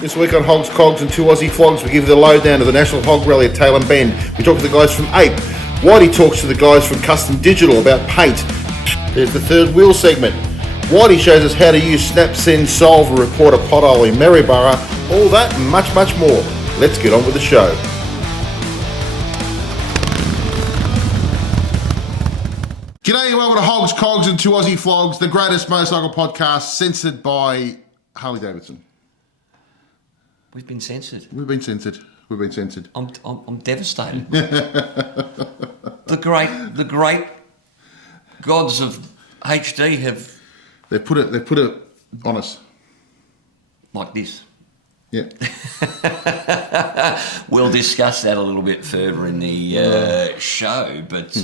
This week on Hogs, Cogs and 2 Aussie Flogs, we give you the lowdown of the National H.O.G Rally at Talon. We talk to the guys from A.P.E. Whitey talks to the guys from Custom Digital about paint. There's the third wheel segment. Whitey shows us how to use Snap, Send, Solve, and report a pothole in Maryborough. All that and much, much more. Let's get on with the show. G'day and welcome to Hogs, Cogs and 2 Aussie Flogs, the greatest motorcycle podcast censored by Harley Davidson. We've been censored. We've been censored. I'm devastated. the great gods of HD have They put it on us like this. Yeah. We'll discuss that a little bit further in the show, but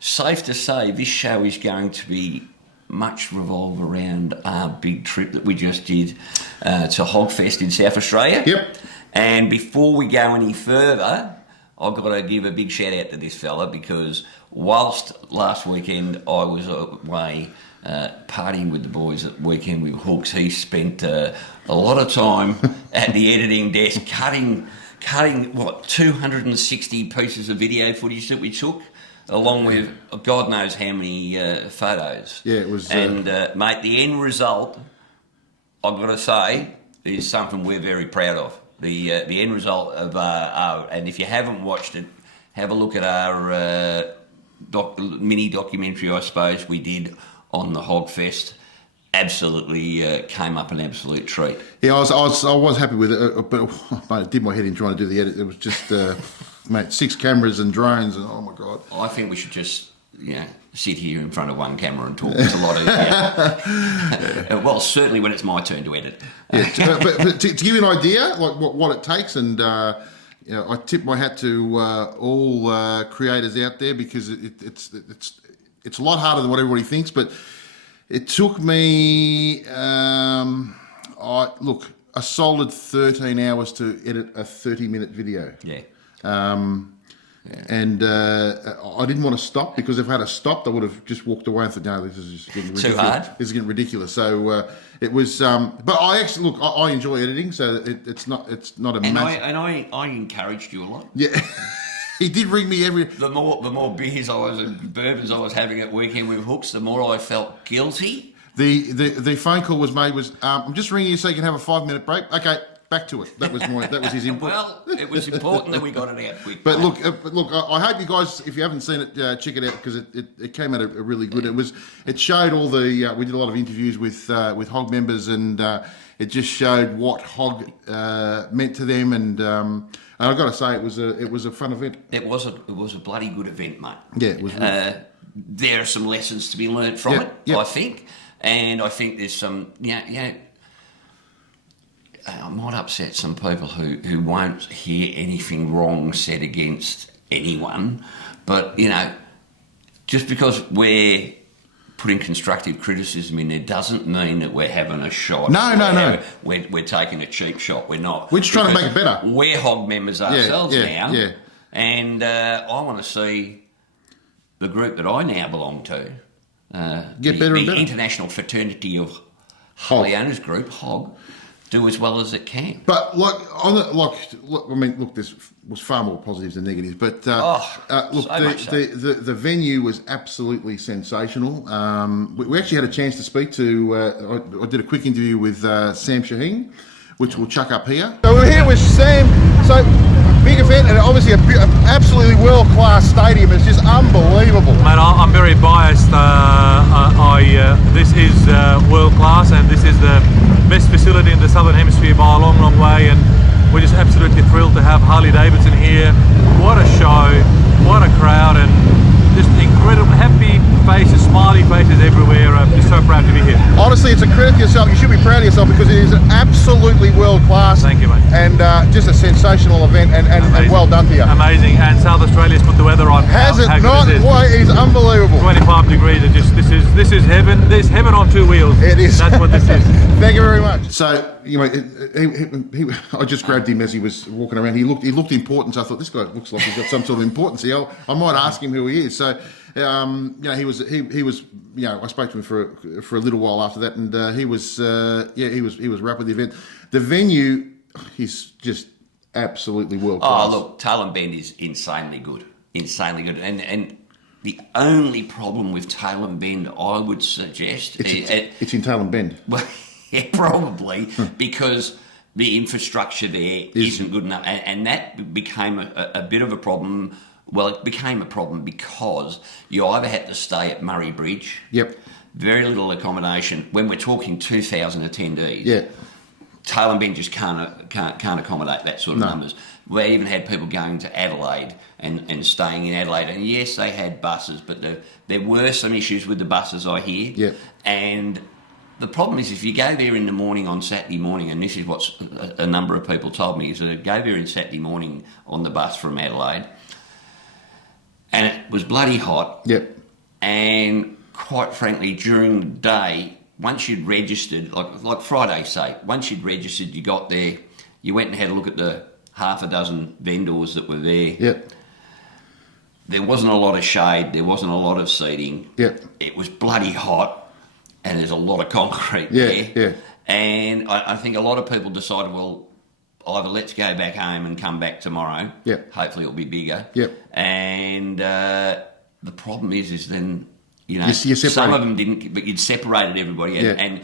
safe to say this show is going to be much revolve around our big trip that we just did to Hog Fest in South Australia. Yep. And before we go any further, I've got to give a big shout out to this fella, because whilst last weekend I was away partying with the boys at Weekend with Hooks, he spent a lot of time at the editing desk cutting 260 pieces of video footage that we took, along with God knows how many photos. Yeah, it was. And mate, the end result, I've got to say, is something we're very proud of. The end result of our, and if you haven't watched it, have a look at our mini documentary, I suppose, we did on the Hog Fest. Absolutely came up an absolute treat. Yeah, I was happy with it, but mate, it did my head in trying to do the edit. It was just, mate, 6 cameras and drones, and oh my god. I think we should just, sit here in front of one camera and talk. It's a lot easier. Well, certainly when it's my turn to edit. Yeah, but to give you an idea, like what it takes, and I tip my hat to all creators out there, because it's a lot harder than what everybody thinks. But it took me, a solid 13 hours to edit a 30-minute video. Yeah. And I didn't want to stop, because if I had stopped, I would have just walked away and thought, no, this is just getting ridiculous. Too hard? This is getting ridiculous. So it was, but I actually, I enjoy editing, so it's not a massive... And I encouraged you a lot. Yeah. He did ring me every... The more beers I was and bourbons I was having at Weekend with Hooks, the more I felt guilty. The phone call was made was, I'm just ringing you so you can have a 5-minute break. Okay, back to it. That was his input. Well, it was important that we got it out quick. But look, I hope you guys, if you haven't seen it, check it out, because it came out a really good. It showed all the. We did a lot of interviews with Hog members, and it just showed what Hog meant to them, and I've got to say it was a fun event. It was a bloody good event, mate. Yeah, it was. There are some lessons to be learnt from it, I think, and I think there's some I might upset some people who won't hear anything wrong said against anyone, but just because we're putting constructive criticism in there doesn't mean that we're having a shot. No. We're taking a cheap shot. We're not. We're just trying to make it better. We're Hog members ourselves now. Yeah. And I want to see the group that I now belong to get better and better. The International Fraternity of Harley Owners Group, HOG, do as well as it can. But this was far more positives than negatives. But the venue was absolutely sensational. We actually had a chance to speak to. I did a quick interview with Sam Shaheen, which we'll chuck up here. So we're here with Sam. So big event, and obviously an absolutely world-class stadium. It's just unbelievable. Mate, I'm very biased. This is world-class, and this is the best facility in the Southern Hemisphere by a long, long way, and we're just absolutely thrilled to have Harley Davidson here. What a show, what a crowd, and just incredible, happy faces, smiley faces everywhere. I'm just so proud to be here. Honestly, it's a credit to yourself. You should be proud of yourself, because it is absolutely world-class. Thank you, mate. And just a sensational event, and well done to you. Amazing, and South Australia's put the weather on. Has it not? Why, it is unbelievable. 25 degrees, this is heaven. There's heaven on 2 wheels. It is. That's what this is. Thank you very much. So I just grabbed him as he was walking around. He looked important. So I thought, this guy looks like he's got some sort of importance here. I might ask him who he is. So You know, he was, you know, I spoke to him for a little while after that, and he was wrapped with the event. The venue, he's just absolutely world class. Oh, look, Talon Bend is insanely good, and the only problem with Talon Bend, I would suggest, it's in Talon Bend. Well, yeah, probably because the infrastructure there isn't good enough, and that became a bit of a problem. Well, it became a problem because you either had to stay at Murray Bridge. Yep. Very little accommodation. When we're talking 2,000 attendees, Yeah. Talon Bend just can't accommodate that sort of numbers. We even had people going to Adelaide and staying in Adelaide. And yes, they had buses, but there were some issues with the buses, I hear. Yeah. And the problem is if you go there in the morning on Saturday morning, and this is what a number of people told me, is that go there in Saturday morning on the bus from Adelaide, and it was bloody hot. Yep. And quite frankly, during the day, once you'd registered, like Friday, say, once you'd registered, you got there, you went and had a look at the half a dozen vendors that were there. Yep. There wasn't a lot of shade, there wasn't a lot of seating. Yep. It was bloody hot, and there's a lot of concrete Yeah, there. yeah. And I think a lot of people decided, well, either let's go back home and come back tomorrow. Yep. Hopefully it'll be bigger. Yep. And the problem is then, you know, You're some of them didn't, but you'd separated everybody. Yeah. And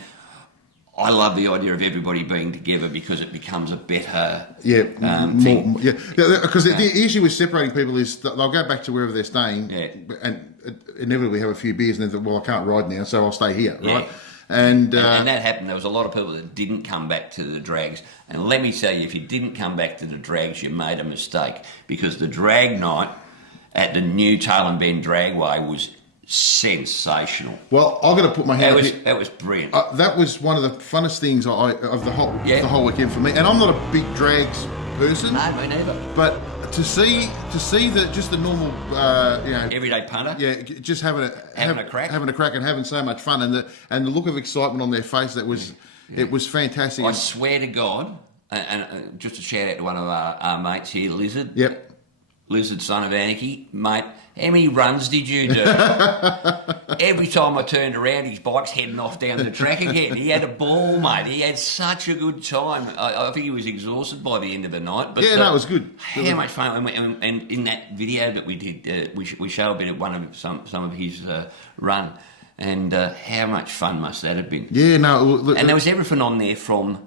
I love the idea of everybody being together because it becomes a better thing. Because the issue with separating people is that they'll go back to wherever they're staying, and inevitably have a few beers, and then think, well, I can't ride now, so I'll stay here, right? And that happened. There was a lot of people that didn't come back to the drags. And let me tell you, if you didn't come back to the drags, you made a mistake, because the drag night at the new Talon Bend Dragway was sensational. Well, I've got to put my hand up here. That was brilliant. That was one of the funnest things of the whole weekend for me. And I'm not a big drags person. No, me neither. But to see the normal, Everyday punter. yeah, just having a crack and having so much fun, and the look of excitement on their face, it was fantastic. I swear to God, and just a shout out to one of our mates here, Lizard. Yep. Lizard, son of Anarchy, mate. How many runs did you do? Every time I turned around, his bike's heading off down the track again. He had a ball, mate. He had such a good time. I think he was exhausted by the end of the night. But it was good. How much fun! And in that video that we did, we show a bit of some of his run, and how much fun must that have been? Yeah, no. And there was everything on there from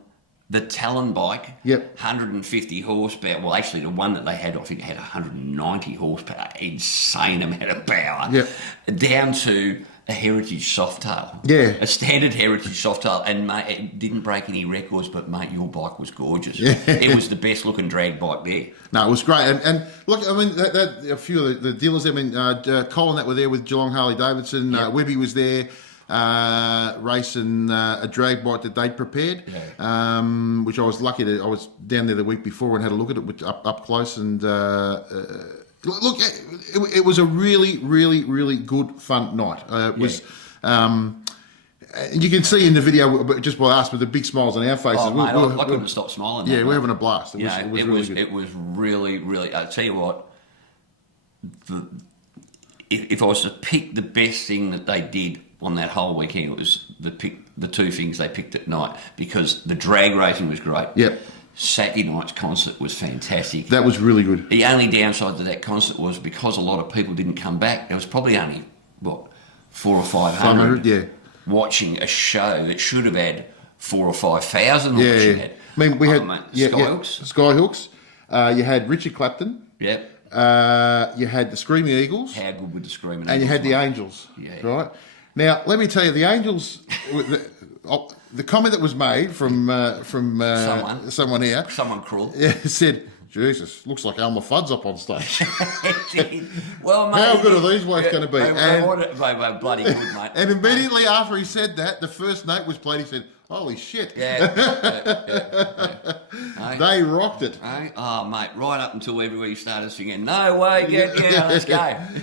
the Talon bike, yep, 150 horsepower. Well, actually, the one that they had, I think, had 190 horsepower. Insane amount of power. Yep. Down to a Heritage Softail. Yeah. A standard Heritage Softail. And, mate, it didn't break any records, but, mate, your bike was gorgeous. Yeah. It was the best-looking drag bike there. No, it was great. And look, I mean, a few of the dealers, I mean, Colin that were there with Geelong Harley Davidson, yep. Webby was there. Racing a drag bike that they'd prepared, which I was lucky to. I was down there the week before and had a look at it up close. And look, it was a really, really, really good fun night. It was. And you can see in the video, just by us, with the big smiles on our faces. Oh, mate, I couldn't stop smiling. Yeah, we're having a blast. It was really good. It was really, really. I tell you what, if I was to pick the best thing that they did on that whole weekend, it was the two things they picked at night, because the drag racing was great. Yep. Saturday night's concert was fantastic. That was really good. The only downside to that concert was because a lot of people didn't come back. There was probably only 400 or 500 watching a show that should have had 4,000 or 5,000 watching it. I mean, we had Skyhooks. Skyhooks. You had Richard Clapton. Yep. You had the Screaming Eagles. How good with the Screaming Eagles? And you had the Angels. Yeah. Right. Now, let me tell you, the Angels, the comment that was made from someone here. Someone cruel. Said, Jesus, looks like Elmer Fudd's up on stage. Well, mate, how good are these blokes going to be? They bloody good, mate. And immediately after he said that, the first note was played. He said, holy shit. Yeah. They rocked it. Oh, mate, right up until everybody started singing, no way, let's go.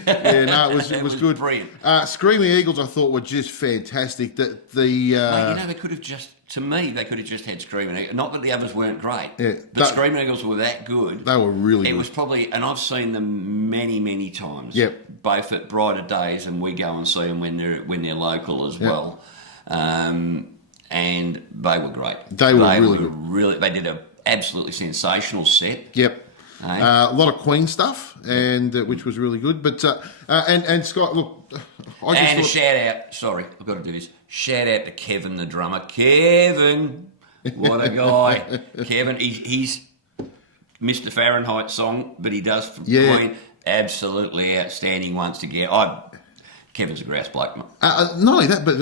Yeah, no, it was good. Brilliant. Screaming Eagles, I thought, were just fantastic. Mate, they could have just to me, they could have just had Screaming Eagles. Not that the others weren't great. Yeah, but Screaming Eagles were that good. They were really good. It was probably, and I've seen them many, many times. Yep. Both at brighter days, and we go and see them when they're local as well. And they were great. They were really good. They did an absolutely sensational set. Yep. A lot of Queen stuff, and which was really good. But and Scott, look, A shout out. Sorry, I've got to do this. Shout out to Kevin, the drummer. Kevin, what a guy. Kevin, he's Mr. Fahrenheit song, but he does for Queen. Absolutely outstanding once again. Kevin's a grouse bloke. Not only that, but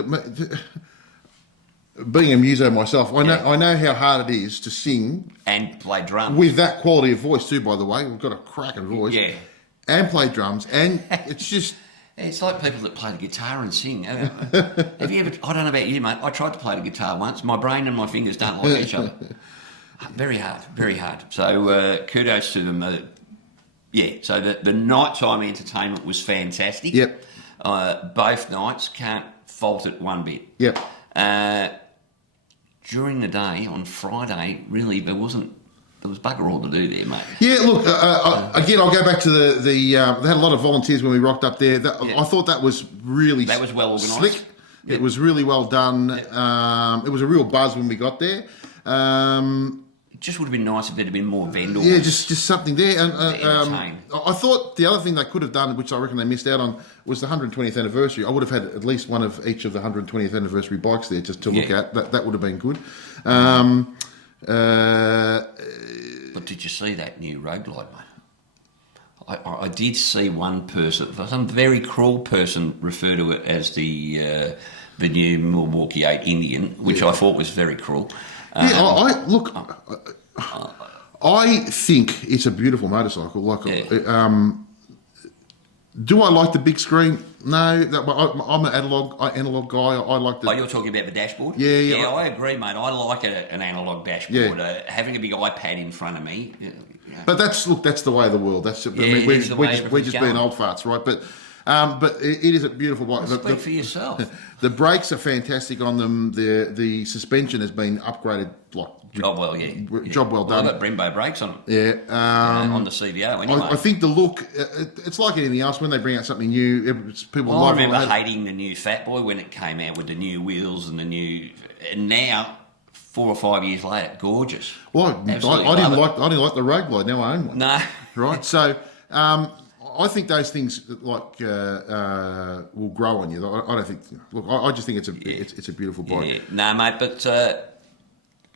being a muso myself, I know how hard it is to sing and play drums with that quality of voice too. By the way, we've got a cracking voice. Yeah, and play drums, and it's just. It's like people that play the guitar and sing. Have you ever? I don't know about you, mate. I tried to play the guitar once. My brain and my fingers don't like each other. Very hard, very hard. So kudos to them. So the nighttime entertainment was fantastic. Yep. Both nights, can't fault it one bit. Yep. During the day on Friday, really there was bugger all to do there, mate. Yeah, look, again, I'll go back to they had a lot of volunteers when we rocked up there. I thought that was really well organised. Slick. Yep. It was really well done. Yep. It was a real buzz when we got there. It just would have been nice if there'd have been more vendors. Yeah, just something there. I thought the other thing they could have done, which I reckon they missed out on, was the 120th anniversary. I would have had at least one of each of the 120th anniversary bikes there just to look at. That would have been good. But did you see that new road glide, mate? I did see one person, some very cruel person, refer to it as the new Milwaukee 8 Indian, which I thought was very cruel. I think it's a beautiful motorcycle. Do I like the big screen? No, I'm an analog guy. I like the. Oh, you're talking about the dashboard? Yeah. I agree, mate. I like an analog dashboard. Yeah. Having a big iPad in front of me. But that's the way of the world. We're just being old farts, right? But it is a beautiful bike. Speak for yourself. The brakes are fantastic on them. The suspension has been upgraded. Job well done. I've got Brembo brakes on them. Yeah. On the CVO anyway. I think the look, it's like anything else. When they bring out something new, people love it. I remember hating the new Fat Boy when it came out with the new wheels and and now 4 or 5 years later, gorgeous. Well, I didn't like the road glide. Now I own one. No. Right. So I think those things will grow on you. I don't think. Look, I just think it's a beautiful bike. Yeah. No, mate, but.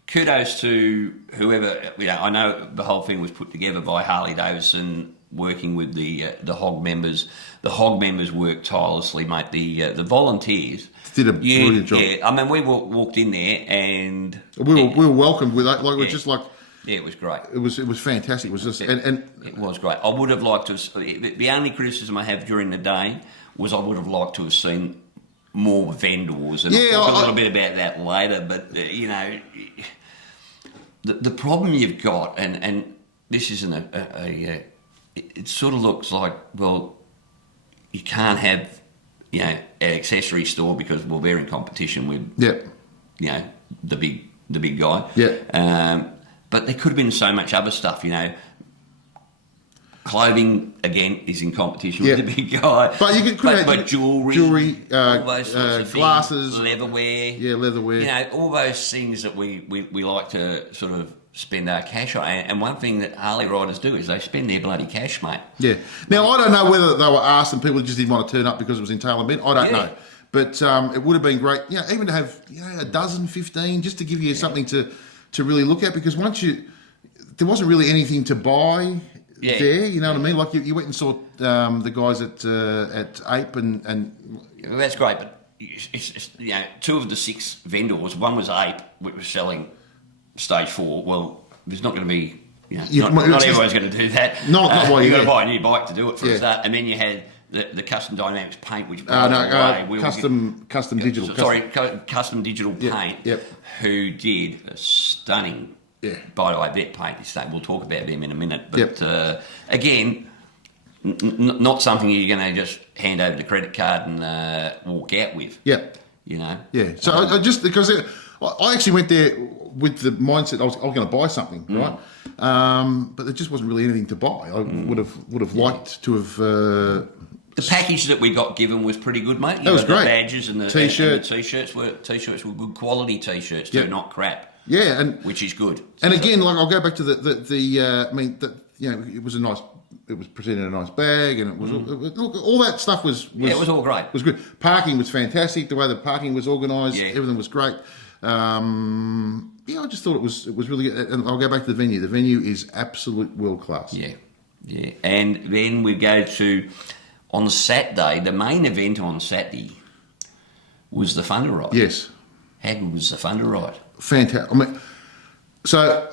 Kudos to whoever, I know the whole thing was put together by Harley Davidson, working with the Hog members. The Hog members worked tirelessly, mate. The volunteers did a brilliant job. Yeah, I mean, we walked in there and we were welcomed with that. Like, we're just like. Yeah, it was great. It was fantastic. It was just and it was great. I would have liked to. The only criticism I have during the day was I would have liked to have seen more vendors, and I'll talk a little bit about that later. But the problem you've got, and this isn't it sort of looks like, well, you can't have an accessory store because they're in competition with the big guy. Yeah. But there could have been so much other stuff, Clothing again is in competition with the big guy, but you could have jewelry, glasses, leatherware. Yeah, leatherware. All those things that we like to sort of spend our cash on. And one thing that Harley riders do is they spend their bloody cash, mate. Yeah. Now I don't know whether they were asked and people just didn't want to turn up because it was in Talon. I don't know, but it would have been great. Even to have a dozen, 15, just to give you something to really look at, because there wasn't really anything to buy. Yeah. There, you know what I mean? Like you went and saw the guys at A.P.E and well, that's great, but it's 2 of the 6 vendors. One was A.P.E, which was selling Stage 4. Well, there's not going to be, not everyone's going to do that. Not why you've got to buy a new bike to do it for a start. And then you had the custom dynamics paint, which custom digital. Custom digital paint. Yep. Who did a stunning. Yeah. By the way, that paint is we'll talk about them in a minute. But again, not something you're going to just hand over the credit card and walk out with. Yeah. Yeah. So I just because I actually went there with the mindset I was going to buy something, right? But there just wasn't really anything to buy. I would have liked to have. The package that we got given was pretty good, mate. That was great. The badges and the T-shirts. And the t-shirts were good quality t-shirts too, not crap. Yeah, and which is good. And again, like I'll go back to the I mean, it was a nice. It was presented in a nice bag, and it was all that stuff was it was all great. Was good. Parking was fantastic. The way the parking was organised, everything was great. I just thought it was really good. And I'll go back to the venue. The venue is absolute world class. Yeah. And then we go to on Saturday. The main event on Saturday was the Thunder Ride. Yes. How good was the Thunder Ride? Fantastic. I mean, so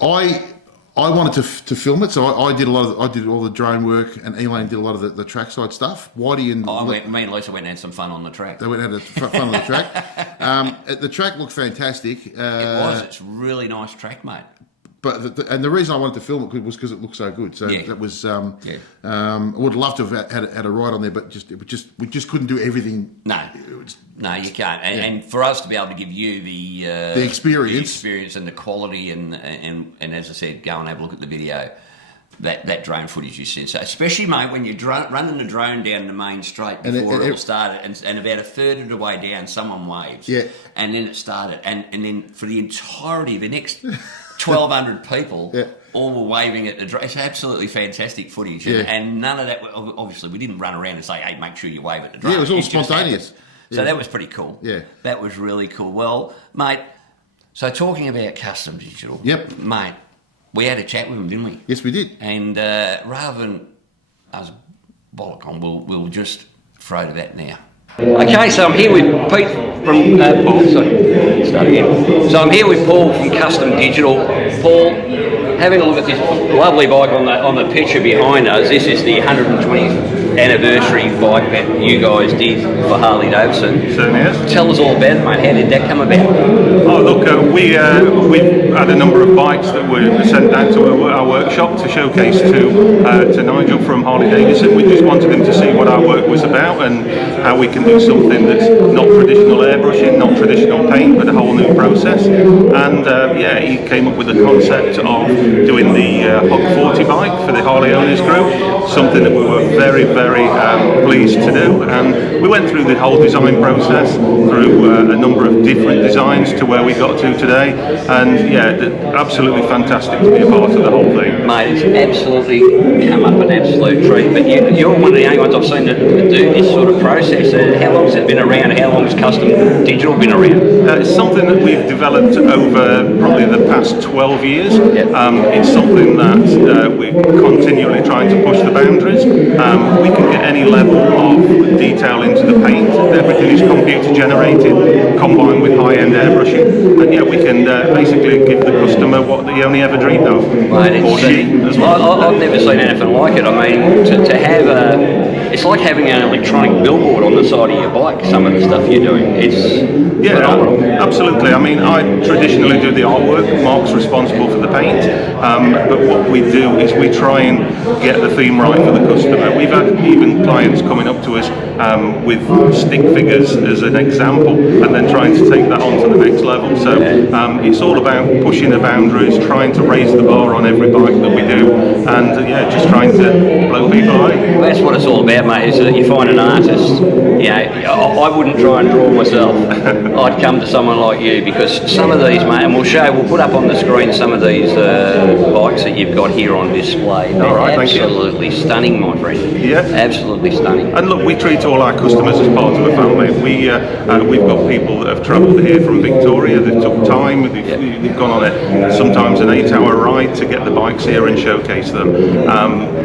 I wanted to film it, so I did all the drone work, and Elaine did a lot of the trackside stuff. Whitey and me and Lisa went and had some fun on the track. They went and had fun on the track. The track looked fantastic. It was. It's a really nice track, mate. But the reason I wanted to film it was because it looked so good. So that was. I would love to have had a ride on there, but we just couldn't do everything. No, you can't. And for us to be able to give you the experience and the quality, and as I said, go and have a look at the video. That drone footage you sent, so especially, mate, when you're running the drone down the main straight before it all started, and about a third of the way down, someone waves, and then it started, and then for the entirety of the next 1,200 people, all were waving at the drone. It's absolutely fantastic footage, and none of that. Obviously, we didn't run around and say, "Hey, make sure you wave at the drone." Yeah, it was all spontaneous. So that was pretty cool. Yeah, that was really cool. Well, mate, so talking about custom digital, mate. We had a chat with him, didn't we? Yes, we did. And rather than us bollock on, we'll just throw to that now. Okay, so I'm here with Pete from Paul. Start again. So I'm here with Paul from Custom Digital. Paul, having a look at this lovely bike on the picture behind us. This is the 120th anniversary bike that you guys did for Harley Davidson. Certainly is. Tell us all about it, mate. How did that come about? Oh, look, we've had a number of bikes that were sent down to our workshop to showcase to Nigel from Harley Davidson. We just wanted him to see what our work was about and how we can do something that's not traditional airbrushing, not traditional paint, but a whole new process. And he came up with the concept of doing the Hog 40 bike for the Harley Owners Group, something that we were very, very pleased to do. And we went through the whole design process, through a number of different designs to where we got to today. And absolutely fantastic to be a part of the whole thing. Mate, it's absolutely come up an absolute treat. But you're one of the only ones I've seen to do this sort of process. How long has it been around? How long has Custom Digital been around? It's something that we've developed over probably the past 12 years. It's something that we're continually trying to push the boundaries. We can get any level of detail into the paint. Everything is computer generated, combined with high-end airbrushing. And we can basically give the customer what they only ever dreamed of. Mate, or she as well. I've never seen anything like it. I mean, to have it's like having an electronic billboard on the side of your bike. Some of the stuff you're doing, it's phenomenal. Absolutely. I mean, I traditionally do the artwork. Mark's responsible for the paint, but what we do is we try and get the theme right for the customer. We've had even clients coming up to us with stick figures as an example, and then trying to take that on to the next level. So it's all about pushing the boundaries, trying to raise the bar on every bike that we do, and just trying to blow people away. Well, that's what it's all about, mate, is that you find an artist. I wouldn't try and draw myself. I'd come to someone like you, because some of these, mate, and we'll put up on the screen some of these bikes that you've got here on display. They're absolutely stunning, my friend. Yeah. Absolutely stunning. And look, we treat all our customers as part of a family. We've got people that have travelled here from Victoria. They took time. They've gone on sometimes an 8-hour ride to get the bikes here and showcase them.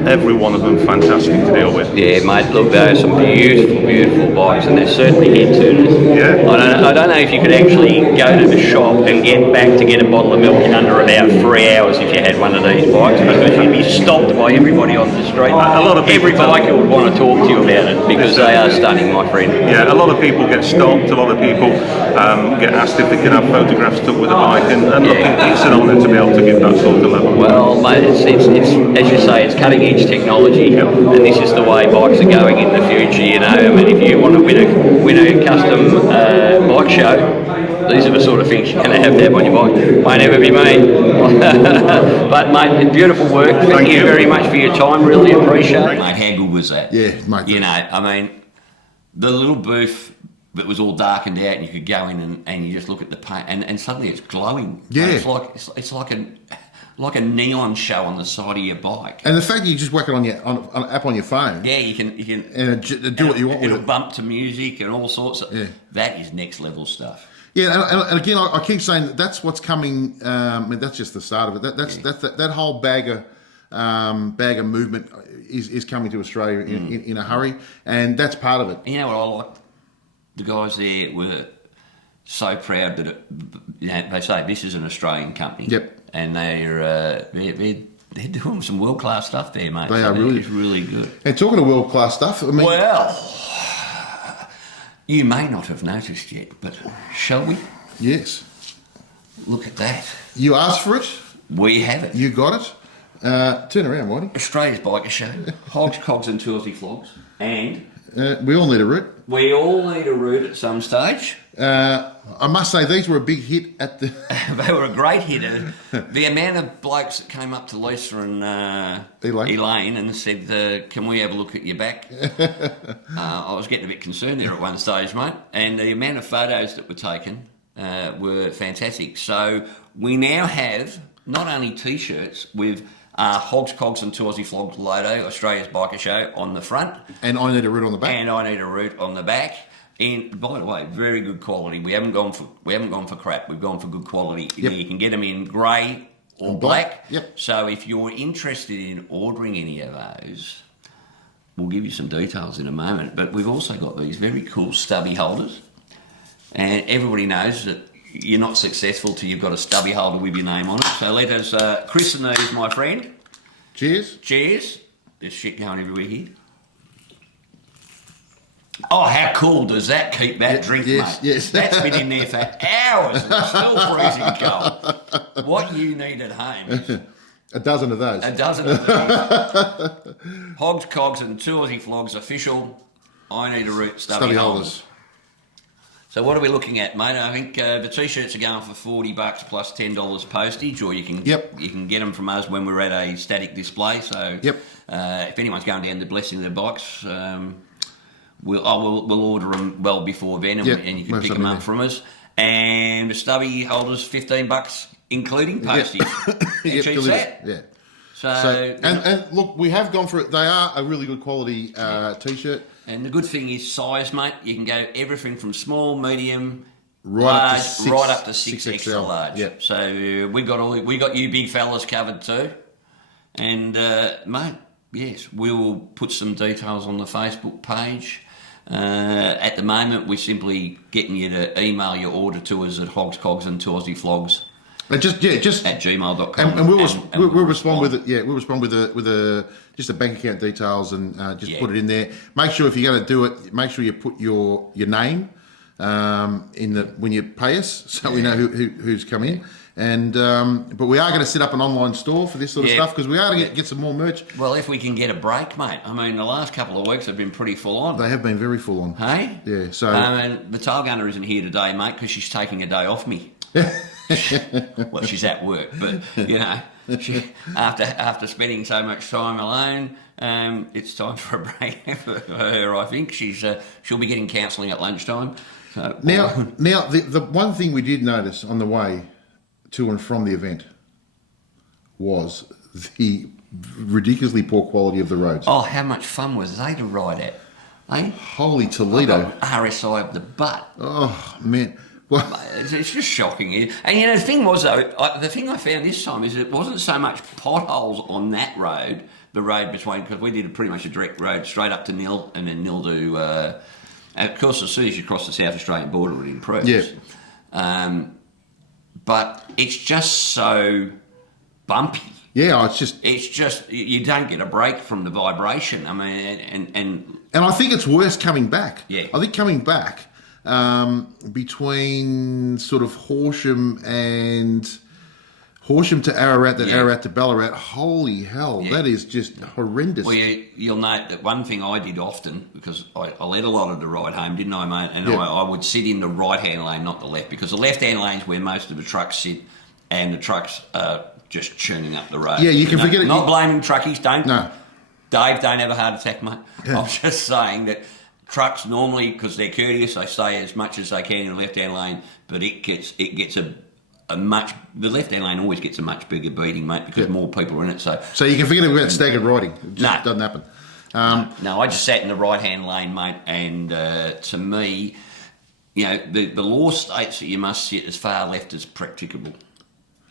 Every one of them fantastic to deal with. Yeah, mate, look, there are some beautiful, beautiful bikes, and they're certainly head turners. Yeah. I don't know if you could actually go to the shop and get back to get a bottle of milk in under about 3 hours if you had one of these bikes, because you'd be stopped by everybody on the street. A lot of people, every biker would want to talk to you about it, because they are stunning, my friend. Yeah, a lot of people get stopped. A lot of people get asked if they can have photographs took with a bike, and look, it's an honour to be able to give that sort of level. Well, mate, it's as you say, it's cutting edge technology, and this is the way bikes are going in the future. I mean, if you want to win a custom bike show, These are the sort of things you're going to have on your bike. Won't ever be me. But mate, beautiful work. Thank you very much for your time. Really appreciate it. Mate, how good was that? Yeah, mate. You know, I mean, the little booth that was all darkened out, and you could go in and you just look at the paint, and suddenly it's glowing. Yeah, it's like a neon show on the side of your bike. And the fact that you just whack it on an app on your phone. Yeah, you can and do what you want with it. It'll bump to music and all sorts of. Yeah. That is next level stuff. Yeah, and again, I keep saying that's what's coming. I mean, that's just the start of it. That whole bagger movement is coming to Australia in a hurry, and that's part of it. You know what I like? The guys there were so proud that they say this is an Australian company. Yep. And they're doing some world class stuff there, mate. They are really, really good. And talking of world class stuff, I mean, well, you may not have noticed yet, but shall we? Yes. Look at that. You asked for it. We have it. You got it. Turn around, Whitey. Australia's Biker Show, Hogs, Cogs and Flogs, and we all need a route. We all need a route at some stage. I must say these were a big hit at the. They were a great hit. The amount of blokes that came up to Lisa and Elaine and said, "Can we have a look at your back?" I was getting a bit concerned there at one stage, mate. And the amount of photos that were taken were fantastic. So we now have not only T-shirts with Hogs, Cogs and Flogs logo, Australia's Biker Show on the front. And I need a route on the back. And I need a route on the back. And by the way, very good quality. We haven't gone for crap. We've gone for good quality. Yep. You can get them in grey or black. Yep. So if you're interested in ordering any of those, we'll give you some details in a moment. But we've also got these very cool stubby holders. And everybody knows that you're not successful till you've got a stubby holder with your name on it. So let us christen these, my friend. Cheers. Cheers. There's shit going everywhere here. Oh, how cool does that keep that drink, yes, mate? Yes. That's been in there for hours and it's still freezing cold. What you need at home is a dozen of those. A dozen of those. Hogs, Cogs and Flogs official. I need a route stubby holders. So what are we looking at, mate? I think the T-shirts are going for $40 plus $10 postage, or you can get them from us when we're at a static display. So if anyone's going down to blessing their bikes, we'll order them well before then, and you can pick them up from us. And the stubby holders, $15 including postage. Cheap set. Yeah. So and look, we have gone for it. They are a really good quality T-shirt. And the good thing is size, mate. You can go everything from small, medium, right large, up to 6 extra XL. large. Yep. So we got you big fellas covered too. And mate, yes, we'll put some details on the Facebook page. At the moment, we're simply getting you to email your order to us at Hogs, Cogs and Flogs. And just at gmail.com. And we'll respond with it. Yeah, we'll respond with a just a bank account details and just put it in there. Make sure if you're going to do it, make sure you put your name in the when you pay us, so we know who's come in. And but we are going to set up an online store for this sort of stuff because we are going to get some more merch. Well, if we can get a break, mate. I mean, the last couple of weeks have been pretty full on. They have been very full on. Hey? Yeah. So the tail gunner isn't here today, mate, because she's taking a day off me. Well, she's at work, but you know, after spending so much time alone, it's time for a break for her. I think she'll be getting counselling at lunchtime. So, now, the one thing we did notice on the way to and from the event was the ridiculously poor quality of the roads. Oh, how much fun was they to ride at? Eh? Holy Toledo! RSI up the butt. Oh man. Well, it's just shocking. And you know, the thing was though, the thing I found this time is it wasn't so much potholes on that road, the road between, because we did pretty much a direct road straight up to Nil and then Nil to, and of course as soon as you cross the South Australian border it improves. Yeah. But it's just so bumpy. Yeah, it's just you don't get a break from the vibration. I mean, and I think it's worse coming back. Yeah. I think coming back. Between sort of Horsham and Horsham to Ararat, then Ararat to Ballarat. Holy hell, that is just horrendous. Well, you'll note that one thing I did often, because I led a lot of the ride home, didn't I, mate? And I would sit in the right-hand lane, not the left, because the left-hand lane's where most of the trucks sit, and the trucks are just churning up the road. Yeah, you can forget it. Not blaming truckies, don't. No. Dave, don't have a heart attack, mate. Yeah. I'm just saying that trucks normally, because they're courteous, they stay as much as they can in the left-hand lane, but it gets the left-hand lane always gets a much bigger beating, mate, because more people are in it. So you can forget about staggered riding. It just doesn't happen. No, I just sat in the right-hand lane, mate, and to me, you know, the law states that you must sit as far left as practicable.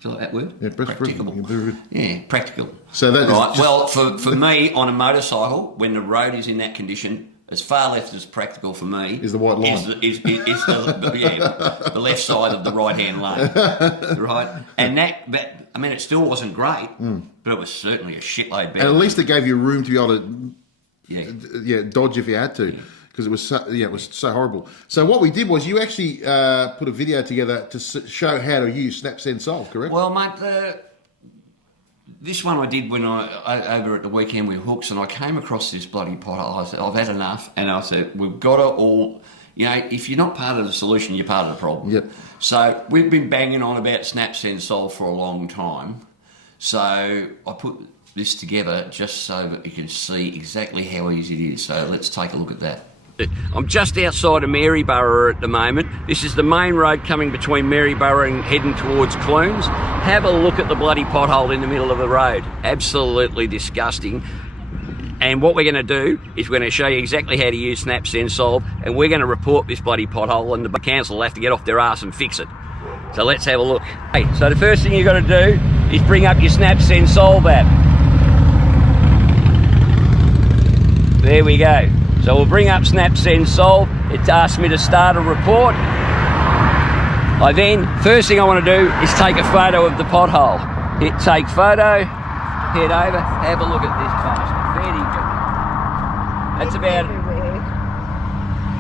Do you like that word? Yeah, practicable. Yeah, practical. So that right. Well, for me, on a motorcycle, when the road is in that condition, as far left as practical for me is the white line. Is the left side of the right-hand lane, right? And that I mean, it still wasn't great, but it was certainly a shitload better. And at least it gave you room to be able to, dodge if you had to, because it was so horrible. So what we did was you actually put a video together to show how to use Snap Send Solve, correct? Well, mate. This one I did when I over at the weekend with Hooks, and I came across this bloody pothole. I said, I've had enough, and I said, we've got to all, you know, if you're not part of the solution, you're part of the problem. Yep. So we've been banging on about Snap Send Solve for a long time. So I put this together just so that you can see exactly how easy it is. So let's take a look at that. I'm just outside of Maryborough at the moment. This is the main road coming between Maryborough and heading towards Clunes. Have a look at the bloody pothole in the middle of the road. Absolutely disgusting. And what we're going to do is we're going to show you exactly how to use Snap Send Solve, and we're going to report this bloody pothole, and the council will have to get off their arse and fix it. So let's have a look. Hey, so the first thing you've got to do is bring up your Snap Send Solve app. There we go. So we'll bring up Snap Send Solve. It asks me to start a report. First thing I want to do is take a photo of the pothole. Hit take photo, head over, have a look at this bastard. Very good. That's about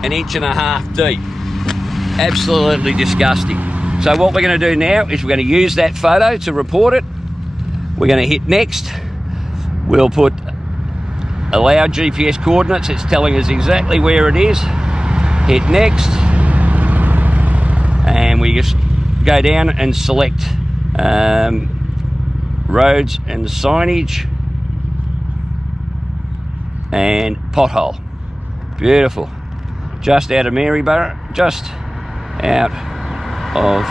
1.5 inches deep. Absolutely disgusting. So what we're going to do now is we're going to use that photo to report it. We're going to hit next. We'll put allow GPS coordinates. It's telling us exactly where it is. Hit next, and we just go down and select roads and signage and pothole. Beautiful. Just out of Maryborough, just out of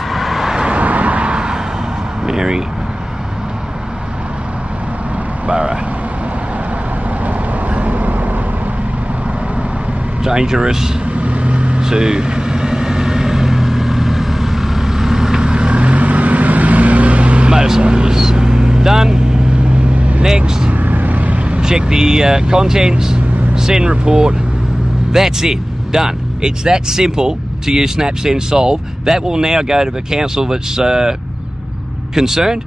Maryborough. Dangerous to motorcyclists. Done. Next. Check the contents. Send report. That's it. Done. It's that simple to use Snap Send Solve. That will now go to the council that's concerned.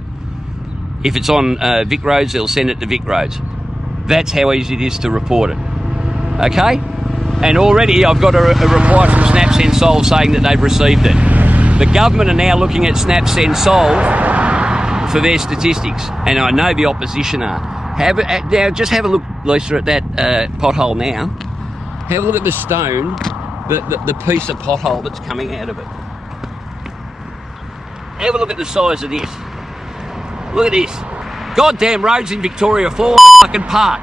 If it's on Vic roads, they'll send it to Vic roads. That's how easy it is to report it. Okay? And already I've got a reply from Snap Send Solve saying that they've received it. The government are now looking at Snap Send Solve for their statistics, and I know the opposition are. Now just have a look, Lisa, at that pothole now. Have a look at the stone, the piece of pothole that's coming out of it. Have a look at the size of this. Look at this. Goddamn roads in Victoria fall fucking apart.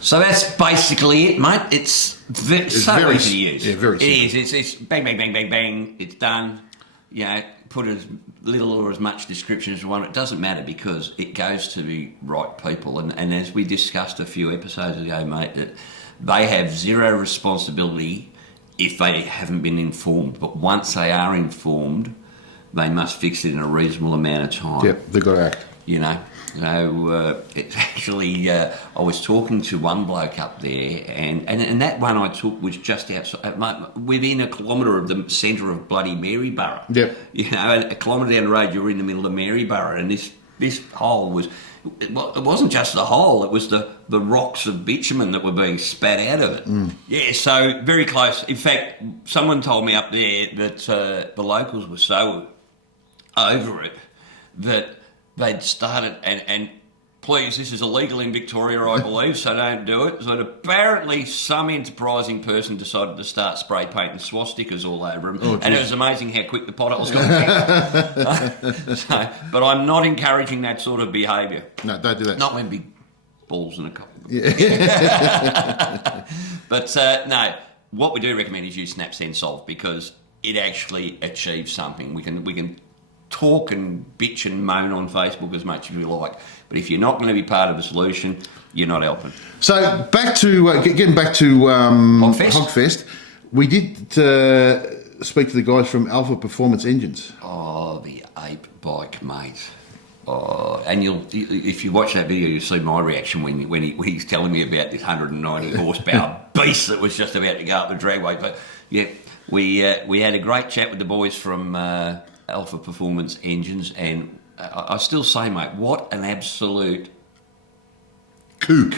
So that's basically it, mate. It's so very easy to use. Yeah, very simple. It is. It's bang, bang, bang, bang, bang. It's done. You know, put as little or as much description as you want. It doesn't matter because it goes to the right people. And as we discussed a few episodes ago, mate, that they have zero responsibility if they haven't been informed. But once they are informed, they must fix it in a reasonable amount of time. Yep, they've got to act. You know. So it's actually, I was talking to one bloke up there, and that one I took was just outside, within a kilometre of the centre of bloody Maryborough. Yep. You know, a kilometre down the road, you're in the middle of Maryborough, and this hole was, it wasn't just the hole, it was the rocks of bitumen that were being spat out of it. Yeah, so very close. In fact, someone told me up there that the locals were so over it that they'd started, and please, this is illegal in Victoria, I believe, so don't do it. So apparently some enterprising person decided to start spray painting swastikas all over them, and it was amazing how quick the potholes got fixed. But I'm not encouraging that sort of behaviour. No, don't do that. Not when big balls in a cup. Yeah. But no, what we do recommend is use Snap Send Solve, because it actually achieves something. We can talk and bitch and moan on Facebook as much as we like, but if you're not going to be part of the solution, you're not helping. So back to getting back to Hog Fest. Hog Fest, we did speak to the guys from Alpha Performance Engines. Oh, the ape bike, mate. Oh, and if you watch that video, you'll see my reaction when he's telling me about this 190 horsepower beast that was just about to go up the dragway. But yeah, we had a great chat with the boys from Alpha Performance Engines, and I still say, mate, what an absolute coup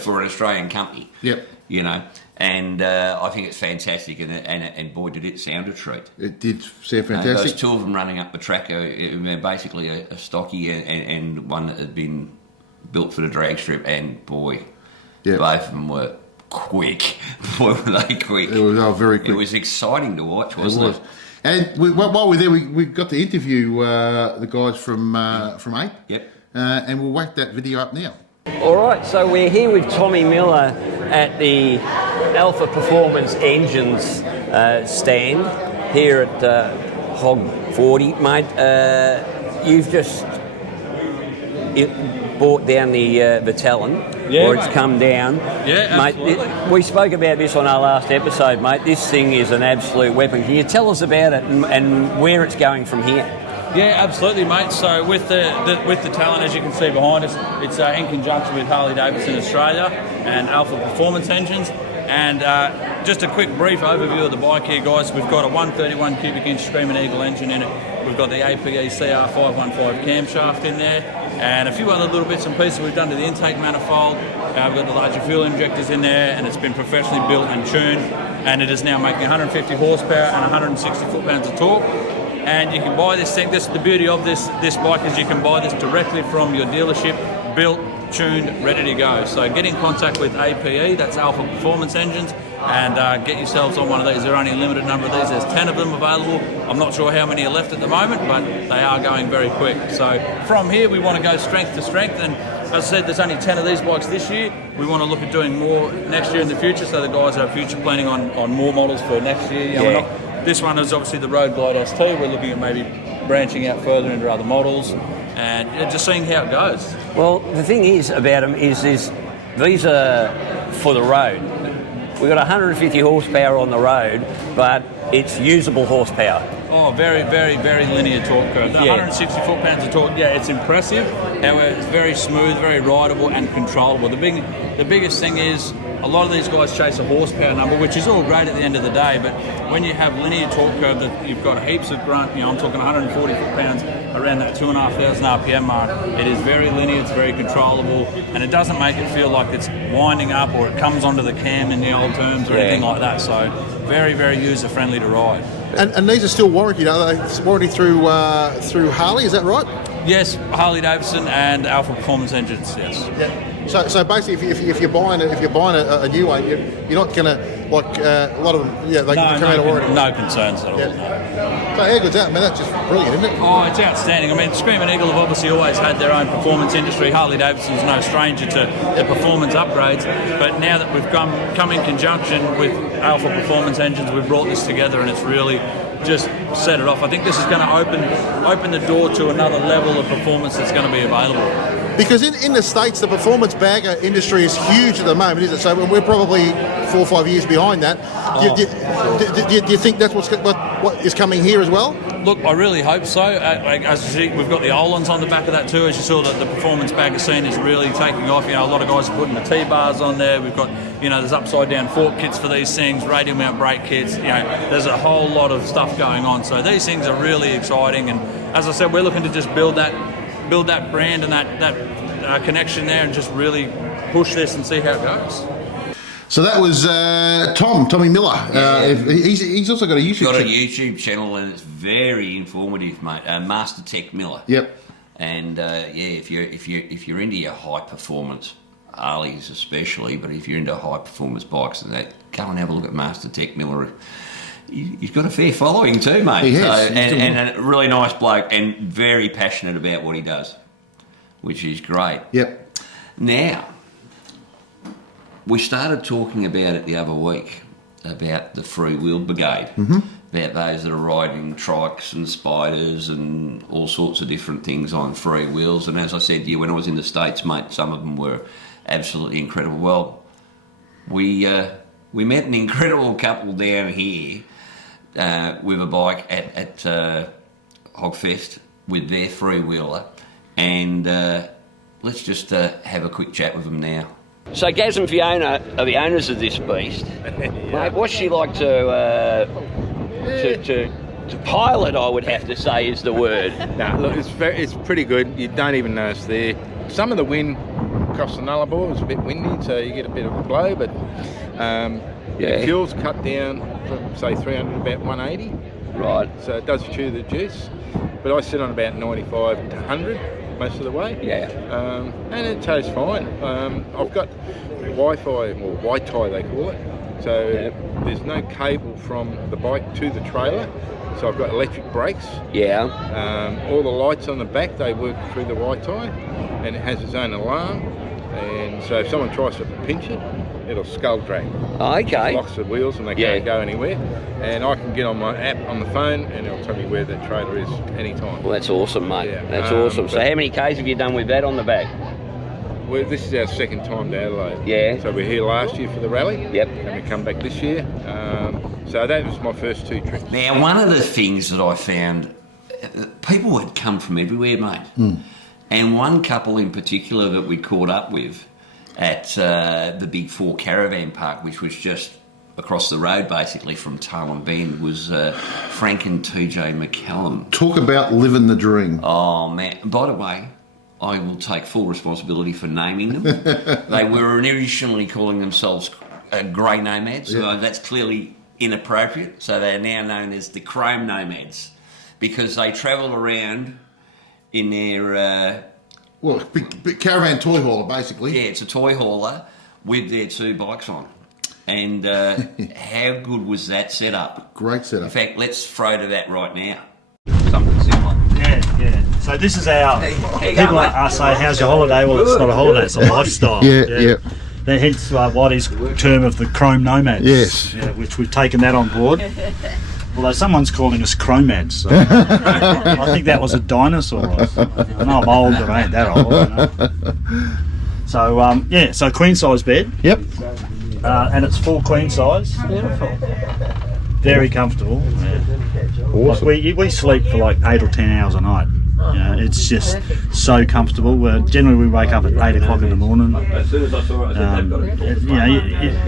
for an Australian company. Yep. You know, and I think it's fantastic, and boy, did it sound a treat. It did sound fantastic. Those two of them running up the track are basically a stocky and one that had been built for the drag strip, and boy, both of them were quick. Boy, were they quick. They were very quick. It was exciting to watch, wasn't it? And while we're there, we got to interview the guys from A.P.E. Yep. And we'll whack that video up now. All right, so we're here with Tommy Miller at the Alpha Performance Engines stand here at Hog 40. Mate, you've just brought down the Talon, or it's come down. Yeah, absolutely. Mate, we spoke about this on our last episode, mate. This thing is an absolute weapon. Can you tell us about it and where it's going from here? Yeah, absolutely, mate. So with the Talon, as you can see behind us, it's in conjunction with Harley Davidson Australia and Alpha Performance Engines. And just a quick brief overview of the bike here, guys. We've got a 131 cubic inch Screaming Eagle engine in it. We've got the A.P.E CR515 camshaft in there, and a few other little bits and pieces we've done to the intake manifold. We've got the larger fuel injectors in there, and it's been professionally built and tuned, and it is now making 150 horsepower and 160 foot-pounds of torque. And you can buy this thing. This is the beauty of this bike, is you can buy this directly from your dealership, built, tuned, ready to go. So get in contact with A.P.E, that's Alpha Performance Engines, and get yourselves on one of these. There are only a limited number of these. There's 10 of them available. I'm not sure how many are left at the moment, but they are going very quick. So from here, we want to go strength to strength, and as I said, there's only 10 of these bikes this year. We want to look at doing more next year in the future, so the guys are future planning on more models for next year. You know, this one is obviously the Road Glide ST. We're looking at maybe branching out further into other models and just seeing how it goes. Well, the thing is about them is these are for the road. We've got 150 horsepower on the road, but it's usable horsepower. Oh, very, very, very linear torque curve. 160 foot-pounds of torque, yeah, it's impressive. However, it's very smooth, very rideable and controllable. The biggest thing is a lot of these guys chase a horsepower number, which is all great at the end of the day, but when you have linear torque curve that you've got heaps of grunt, I'm talking 140 foot-pounds, around that 2,500 RPM mark, it is very linear, it's very controllable, and it doesn't make it feel like it's winding up or it comes onto the cam in the old terms or anything like that. So very, very user-friendly to ride. And these are still warranted, are they? It's warranted through Harley, is that right? Yes, Harley Davidson and Alpha Performance Engines, yes. Yeah. So basically, if you're buying a new one, you're not going to, like a lot of them, they come out already. No concerns at all. Yeah. No. So how good's that? I mean, that's just brilliant, isn't it? Oh, it's outstanding. I mean, Screaming Eagle have obviously always had their own performance industry. Harley Davidson's no stranger to the performance upgrades. But now that we've come in conjunction with Alpha Performance Engines, we've brought this together, and it's really just set it off. I think this is going to open the door to another level of performance that's going to be available. Because in the States, the performance bagger industry is huge at the moment, isn't it? So we're probably 4 or 5 years behind that. Do you think that's what is coming here as well? Look, I really hope so. As you see, we've got the Olins on the back of that too. As you saw, that the performance bagger scene is really taking off. A lot of guys are putting the T-bars on there. We've got, there's upside down fork kits for these things, radial mount brake kits. There's a whole lot of stuff going on. So these things are really exciting. And as I said, we're looking to just build that brand and that connection there and just really push this and see how it goes. So that was Tommy Miller. He's also got a YouTube Got a channel. YouTube channel and it's very informative, mate. Master Tech Miller. Yep. And if you're into your high performance Harleys especially, but if you're into high performance bikes and that, go and have a look at Master Tech Miller. He's got a fair following too, mate. He has. And a really nice bloke and very passionate about what he does, which is great. Yep. Now, we started talking about it the other week, about the free wheel brigade, about those that are riding trikes and spiders and all sorts of different things on free wheels. And as I said to you, when I was in the States, mate, some of them were absolutely incredible. Well, we met an incredible couple down here with a bike at Hog Fest with their free wheeler, and let's just have a quick chat with them now. So Gaz and Fiona are the owners of this beast. Mate, what's she like to pilot, I would have to say is the word. No, look, it's pretty good. You don't even know it's there. Some of the wind across the nullarbor was a bit windy, so you get a bit of a blow, but fuel's cut down from, say, 300 about 180. Right. So it does chew the juice. But I sit on about 95 to 100 most of the way. Yeah. And it tastes fine. I've got Wi-Fi, or Whitey they call it. So there's no cable from the bike to the trailer. So I've got electric brakes. Yeah. All the lights on the back, they work through the Whitey, and it has its own alarm. And so if someone tries to pinch it, it'll skull drag. Okay. It locks the wheels and they can't go anywhere. And I can get on my app on the phone and it'll tell me where the trailer is anytime. Well, that's awesome, mate. Yeah. That's awesome. So how many Ks have you done with that on the back? Well, this is our second time to Adelaide. Yeah. So we're here last year for the rally. Yep. And we come back this year. So that was my first 2 trips. Now, one of the things that I found, people had come from everywhere, mate. And one couple in particular that we caught up with at the Big 4 Caravan Park, which was just across the road basically from Talon Bend, was Frank and TJ McCallum. Talk about living the dream. Oh, man. By the way, I will take full responsibility for naming them. They were originally calling themselves Grey Nomads, so that's clearly inappropriate. So they are now known as the Chrome Nomads because they travel around in their... big caravan toy hauler, basically. Yeah, it's a toy hauler with their 2 bikes on. And how good was that setup? Great setup. In fact, let's throw to that right now. Something similar. Yeah. So this is our... People say, how's your holiday? Well, it's not a holiday, it's a lifestyle. Yeah. Hence Whitey's term of the Chrome Nomads. Yes. Yeah, which we've taken that on board. Although someone's calling us Chromads. So I think that was a dinosaur. I know I'm old, but I ain't that old. You know? So, so queen size bed. Yep. And it's full queen size. Beautiful. Very comfortable. Yeah. Awesome. Like we sleep for like 8 or 10 hours a night. You know, it's just so comfortable. Generally we wake up at 8 o'clock in the morning.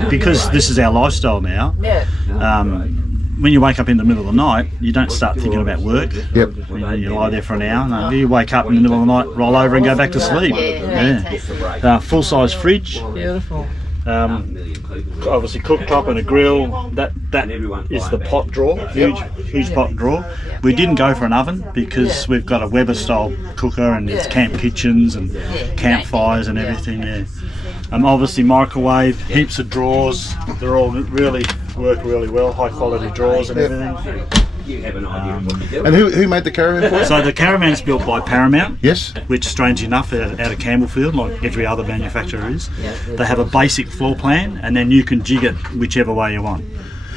Because this is our lifestyle now. When you wake up in the middle of the night, you don't start thinking about work. Yep. You lie there for an hour. No, you wake up in the middle of the night, roll over and go back to sleep. Full size fridge. Beautiful. Obviously cooktop and a grill. That is the pot drawer, huge pot drawer. We didn't go for an oven because we've got a Weber style cooker and it's camp kitchens and campfires and everything there. Obviously microwave, heaps of drawers. They're all work really well, high quality drawers and everything. And who made the caravan for you? So the caravan's built by Paramount. Yes. Which, strangely enough, out of Campbellfield, like every other manufacturer is. They have a basic floor plan, and then you can jig it whichever way you want.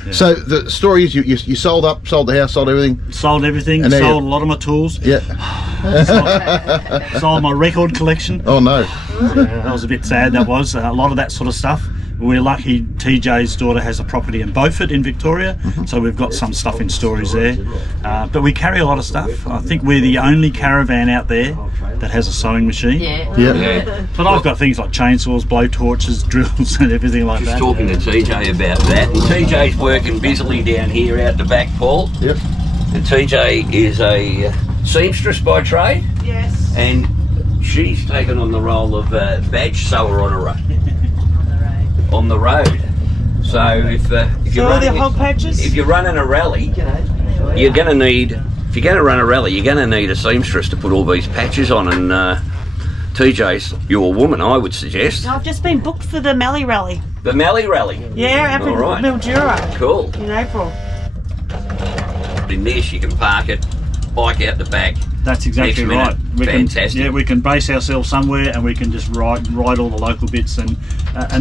Yeah. So the story is you sold the house, sold everything. Sold everything. And sold a lot of my tools. Yeah. Sold my record collection. Oh no. That was a bit sad. That was a lot of that sort of stuff. We're lucky TJ's daughter has a property in Beaufort in Victoria, so we've got some stuff in storage there. But we carry a lot of stuff. I think we're the only caravan out there that has a sewing machine. Yeah. But I've got things like chainsaws, blowtorches, drills and everything like that. Just talking to TJ about that. And TJ's working busily down here out the back, Paul. Yep. And TJ is a seamstress by trade. Yes. And she's taken on the role of badge sewer on the road. So if you're running hog patches? if you're running a rally, you're going to need. If you're going to run a rally, you're going to need a seamstress to put all these patches on. And TJ's your woman, I would suggest. I've just been booked for the Mallee Rally. The Mallee Rally. Yeah, up in Mildura. Cool. In April. In this, you can park it, bike out the back. That's exactly right. Fantastic. We can base ourselves somewhere, and we can just ride all the local bits. And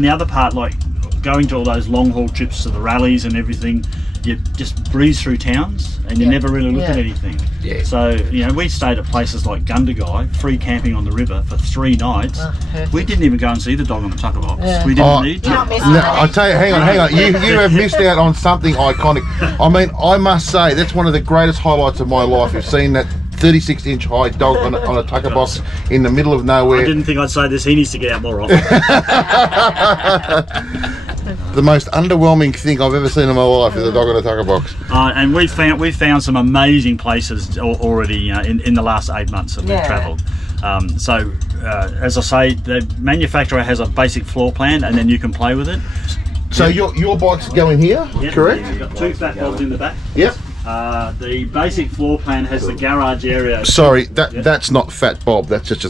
the other part, like going to all those long haul trips to the rallies and everything, you just breeze through towns, and you never really look at anything. Yeah. So we stayed at places like Gundagai, free camping on the river for 3 nights. We didn't even go and see the dog on the tucker box. We didn't need to. No, I tell you, hang on. You have missed out on something iconic. I mean, I must say that's one of the greatest highlights of my life. You've seen that 36-inch high dog on a tucker box in the middle of nowhere. I didn't think I'd say this. He needs to get out more often. The most underwhelming thing I've ever seen in my life is a dog on a tucker box. And we found some amazing places already in the last 8 months that we've travelled. So as I say, the manufacturer has a basic floor plan, and then you can play with it. So your bikes go in here, correct? We've got 2 fat bobs in the back. Yep. The basic floor plan has the garage area. Sorry, that's not Fat Bob. That's just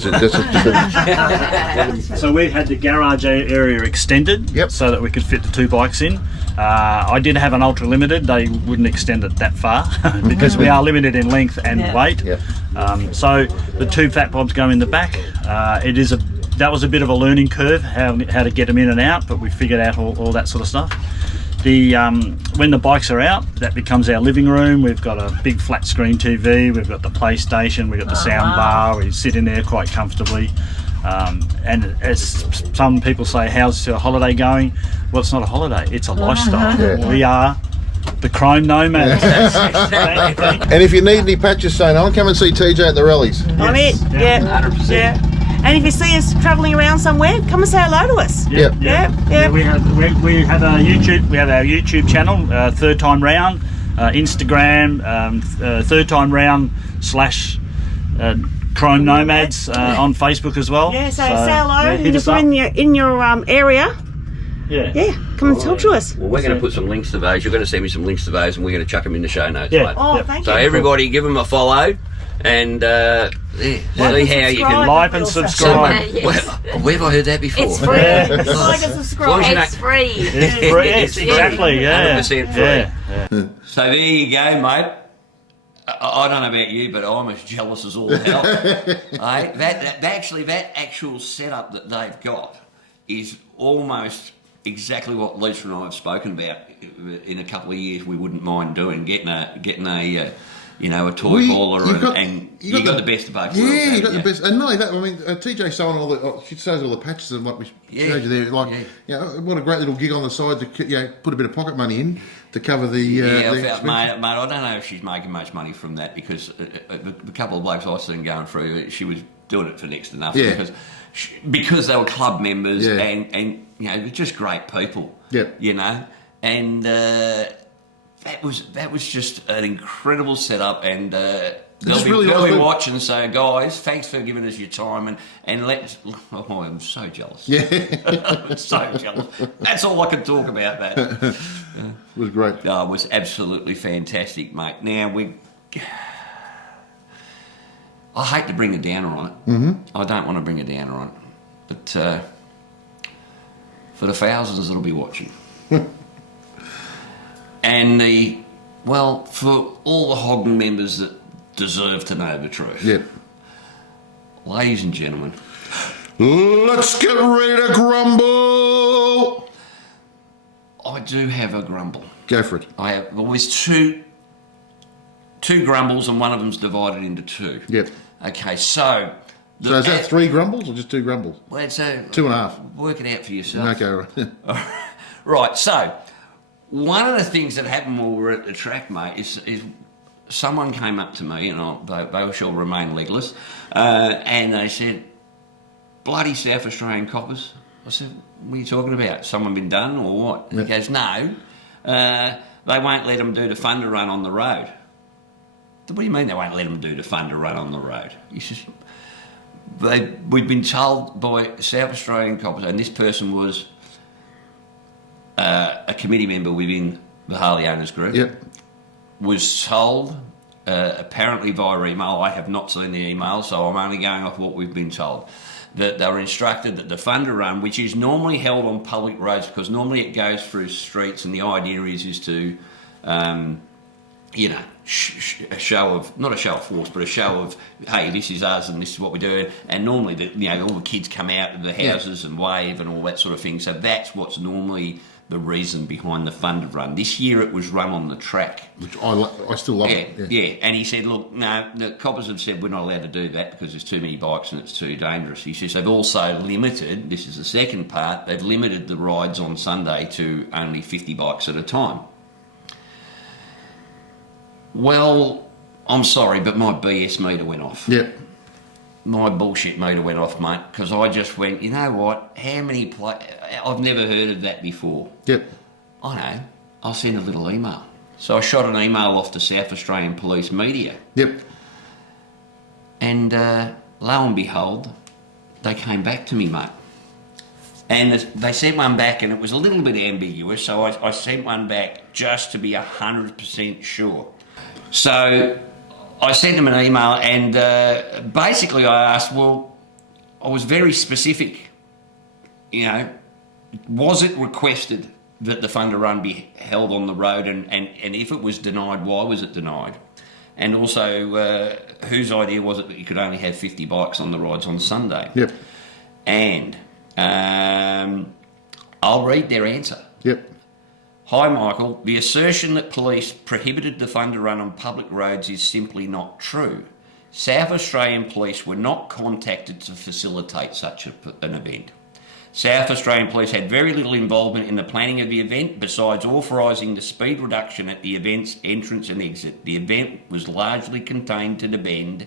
So we had the garage area extended, so that we could fit the 2 bikes in. I did have an ultra limited. They wouldn't extend it that far because we are limited in length and weight. So the 2 fat bobs go in the back. That was a bit of a learning curve, how to get them in and out, but we figured out all that sort of stuff. When the bikes are out, that becomes our living room. We've got a big flat screen TV, we've got the PlayStation, we've got the sound bar, we sit in there quite comfortably. And as some people say, how's your holiday going? Well, it's not a holiday, it's a lifestyle. We are the Chrome Nomads. And if you need any patches sewn on, come and see TJ at the rallies. I'm it, 100%. And if you see us travelling around somewhere, come and say hello to us. We have our YouTube channel, Third Time Round, Instagram, Third Time Round / Chrome Nomads on Facebook as well. Yeah, so say hello. And if we're in your area, come and talk to us. Well, we're going to put some links to those. You're going to send me some links to those, and we're going to chuck them in the show notes. Thank you. So everybody, give them a follow. And see how you can like and subscribe. Where have I heard that before? It's free. Like and subscribe. It's free. It's free. It's exactly 100% free. So there you go, mate. I don't know about you, but I'm as jealous as all hell. That actual setup that they've got is almost exactly what Lisa and I have spoken about. In a couple of years, we wouldn't mind doing getting a toy hauler, and you got the best of both worlds. Yeah, you got the best. And not only that, I mean, TJ sewing she sews all the patches and what we showed you there. What a great little gig on the side to put a bit of pocket money in to cover the. Mate, I don't know if she's making much money from that, because the couple of blokes I've seen going through, she was doing it for next to nothing because they were club members and they're just great people. And. That was just an incredible setup, and they'll be watching. So, guys, thanks for giving us your time, and let's. Oh, I'm so jealous. I'm so jealous. That's all I can talk about. That it was great. It was absolutely fantastic, mate. Now I hate to bring a downer on it. I don't want to bring a downer on it, but for the thousands that'll be watching. And for all the Hog members that deserve to know the truth. Ladies and gentlemen, let's get ready to grumble. I do have a grumble. Go for it. I have always two grumbles, and one of them's divided into 2. Okay, so is that 3 grumbles or just 2 grumbles? Well, it's 2.5. Work it out for yourself. Okay, right. Right, so one of the things that happened while we were at the track, mate, is someone came up to me, and they shall remain legless, and they said, bloody South Australian coppers. I said, what are you talking about? Someone been done or what? And he goes, no, they won't let them do the Thunder Run on the road. What do you mean they won't let them do the Thunder Run on the road? He says, we've been told by South Australian coppers, and this person was a committee member within the Harley Owners Group, was told, apparently via email, I have not seen the email, so I'm only going off what we've been told, that they were instructed that the Thunder Run, which is normally held on public roads, because normally it goes through streets, and the idea is to, you know, a show of, not a show of force, but a show of, hey, this is us and this is what we're doing. And normally, you know, all the kids come out of the houses and wave and all that sort of thing. So that's what's normally the reason behind the Thunder Run. This year it was run on the track. Which I still love it. Yeah, and he said, look, no, the coppers have said we're not allowed to do that because there's too many bikes and it's too dangerous. He says they've also limited, this is the second part, they've limited the rides on Sunday to only 50 bikes at a time. Well, I'm sorry, but my BS meter went off. Yep. My bullshit meter went off, mate, because I just went, you know what, how many I've never heard of that before. Yep. I know, I'll send a little email. So I shot an email off to South Australian Police Media. Yep. And lo and behold, they came back to me, mate. And they sent one back and it was a little bit ambiguous, so I sent one back just to be 100% sure. So I sent them an email and basically I asked, well, I was very specific, you know, was it requested that the Thunder Run be held on the road, and if it was denied, why was it denied? And also, whose idea was it that you could only have 50 bikes on the rides on Sunday? Yep. And I'll read their answer. Yep. Hi Michael, the assertion that police prohibited the Thunder Run on public roads is simply not true. South Australian Police were not contacted to facilitate such an event. South Australian Police had very little involvement in the planning of the event besides authorising the speed reduction at the event's entrance and exit. The event was largely contained to the bend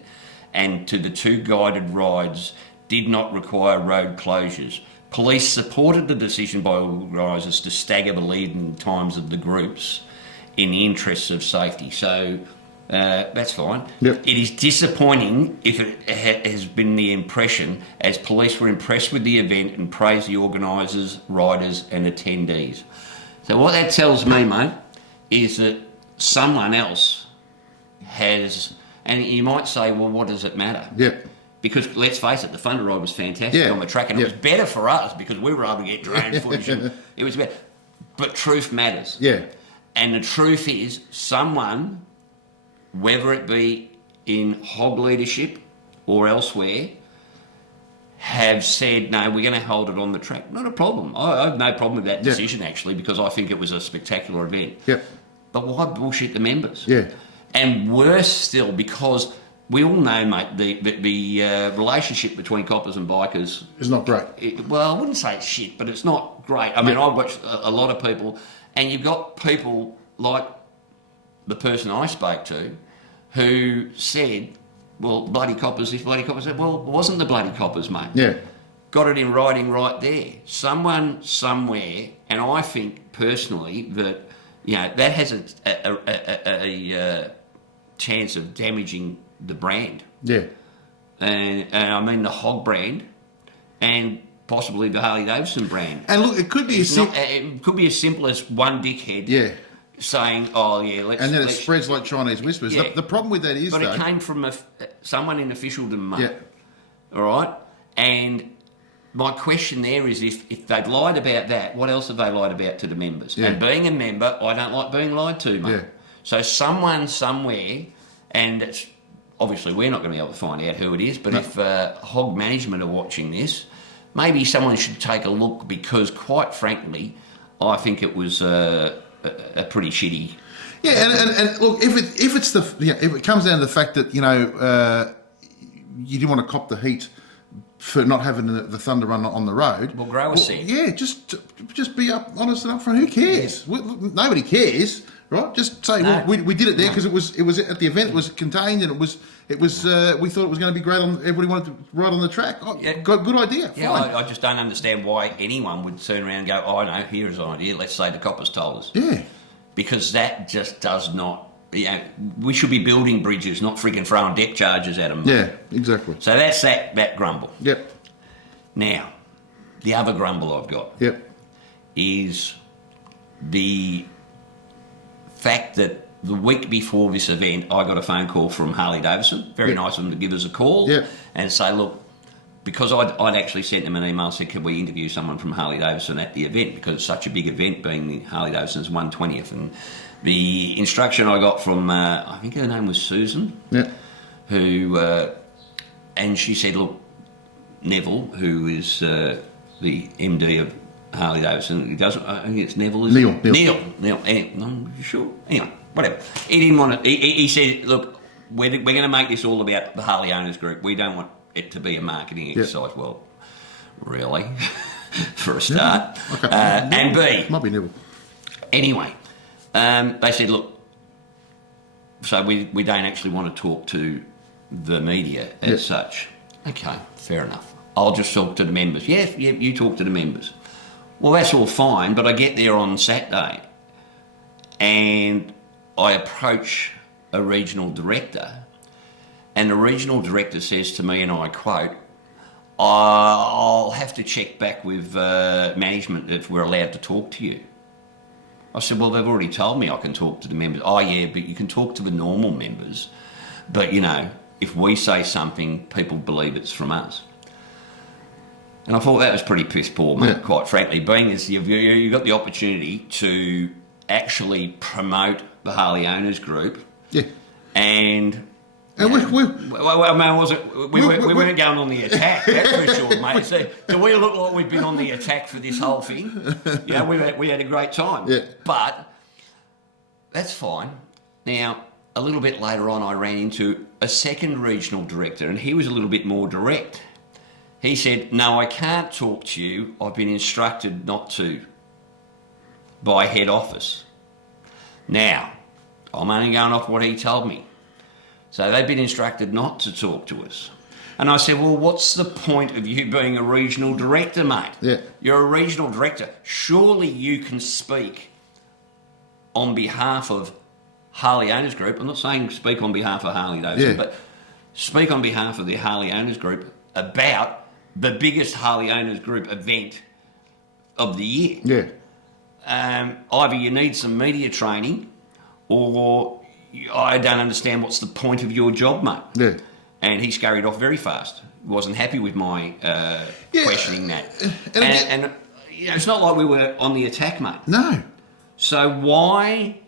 and to the 2 guided rides, did not require road closures. Police supported the decision by organisers to stagger the lead-in times of the groups in the interests of safety. So that's fine. Yep. It is disappointing if it has been the impression, as police were impressed with the event and praised the organisers, riders and attendees. So what that tells me, mate, is that someone else has, and you might say, well, what does it matter? Yep. Because let's face it, the Thunder Ride was fantastic on the track, and it was better for us because we were able to get drone footage. And it was better. But truth matters. Yeah. And the truth is, someone, whether it be in hog leadership or elsewhere, have said, no, we're going to hold it on the track. Not a problem. I have no problem with that decision, actually, because I think it was a spectacular event. Yep. But why bullshit the members? Yeah. And worse still, because we all know, mate, the relationship between coppers and bikers is not great. Well, I wouldn't say it's shit, but it's not great. I mean, I've watched a lot of people, and you've got people like the person I spoke to who said, well, bloody coppers, this bloody coppers. Well, it wasn't the bloody coppers, mate. Yeah. Got it in writing right there. Someone, somewhere, and I think personally that, you know, that has a chance of damaging the brand. Yeah. And I mean the Hog brand and possibly the Harley Davidson brand. And look, it could be it could be as simple as one dickhead saying, oh yeah, let's... And then it spreads like Chinese whispers. Yeah. The problem with that is, but though... it came from someone in officialdom, mate. Yeah. All right? And my question there is, if they'd lied about that, what else have they lied about to the members? Yeah. And being a member, I don't like being lied to, mate. Yeah. So someone, somewhere, and it's... Obviously, we're not going to be able to find out who it is, but if Hog management are watching this, maybe someone should take a look, because, quite frankly, I think it was a pretty shitty... Yeah, and look, if it comes down to the fact that, you know, you didn't want to cop the heat for not having the Thunder Run on the road. Well, grow a seat. Yeah, just be honest and upfront. Who cares? Nobody cares, right? Just say, well, we did it there because it was at the event. It was contained, and it was. We thought it was going to be great. Everybody wanted to ride on the track. Oh, yeah. Good idea. Yeah, fine. I just don't understand why anyone would turn around and go, oh no, here's an idea. Let's say the coppers told us. Yeah. Because that just does not we should be building bridges, not freaking throwing deck charges at them. Yeah, exactly. So that's that grumble. Yep. Now, the other grumble I've got is the fact that the week before this event, I got a phone call from Harley Davidson. Very nice of them to give us a call and say, look, because I'd actually sent them an email, said, could we interview someone from Harley Davidson at the event, because it's such a big event, being the Harley Davidson's 120th. And the instruction I got from, I think her name was Susan, who, and she said, look, Neville, who is the MD of Harley Davidson, he doesn't, I think it's Neville, is Neil. Neil. I'm sure. Anyway, whatever. He didn't want it. He said, look, we're going to make this all about the Harley Owners Group. We don't want it to be a marketing exercise. Well, really, for a start. Okay. And B. Might be Neville. Anyway, they said, look, so we don't actually want to talk to the media as such. Okay, fair enough. I'll just talk to the members. Yeah, you talk to the members. Well, that's all fine, but I get there on Saturday and I approach a regional director, and the regional director says to me, and I quote, I'll have to check back with management if we're allowed to talk to you. I said, well, they've already told me I can talk to the members. Oh, yeah, but you can talk to the normal members. But, if we say something, people believe it's from us. And I thought that was pretty piss poor, mate, quite frankly, being as you've got the opportunity to actually promote the Harley Owners Group. Yeah. And we weren't going on the attack, that's for sure, mate. So we look like we've been on the attack for this whole thing. We had a great time. Yeah. But that's fine. Now, a little bit later on, I ran into a second regional director, and he was a little bit more direct. He said, no, I can't talk to you. I've been instructed not to by head office. Now, I'm only going off what he told me. So they've been instructed not to talk to us. And I said, well, what's the point of you being a regional director, mate? Yeah. You're a regional director. Surely you can speak on behalf of Harley Owners Group. I'm not saying speak on behalf of Harley Davidson, but speak on behalf of the Harley Owners Group about the biggest Harley Owners Group event of the year. Yeah. Either you need some media training, or I don't understand what's the point of your job, mate. Yeah. And he scurried off very fast. Wasn't happy with my questioning that. And it's not like we were on the attack, mate. No. So why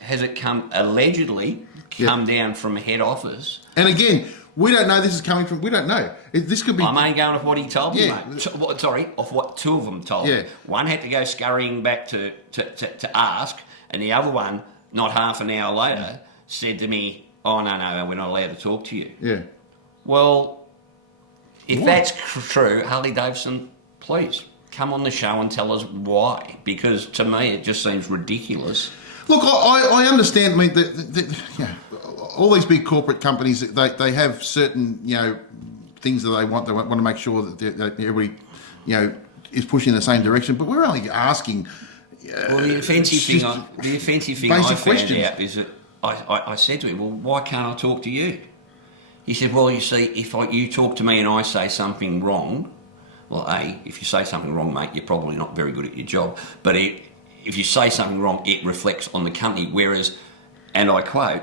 has it allegedly come down from head office? And again, we don't know this is coming from, we don't know. This could be... I'm only going off what he told me, mate. Sorry, off what two of them told me. One had to go scurrying back to ask, and the other one, not half an hour later, said to me, oh, no, we're not allowed to talk to you. Yeah. Well, if that's true, Harley Davidson, please come on the show and tell us why. Because to me, it just seems ridiculous. Look, I understand. I mean, all these big corporate companies, they have certain, things that they want. They want to make sure that everybody, is pushing in the same direction. But we're only asking. Well, the offensive thing I found out is that I said to him, well, why can't I talk to you? He said, well, you see, if you talk to me and I say something wrong, well, if you say something wrong, mate, you're probably not very good at your job. But if you say something wrong, it reflects on the company. Whereas, and I quote,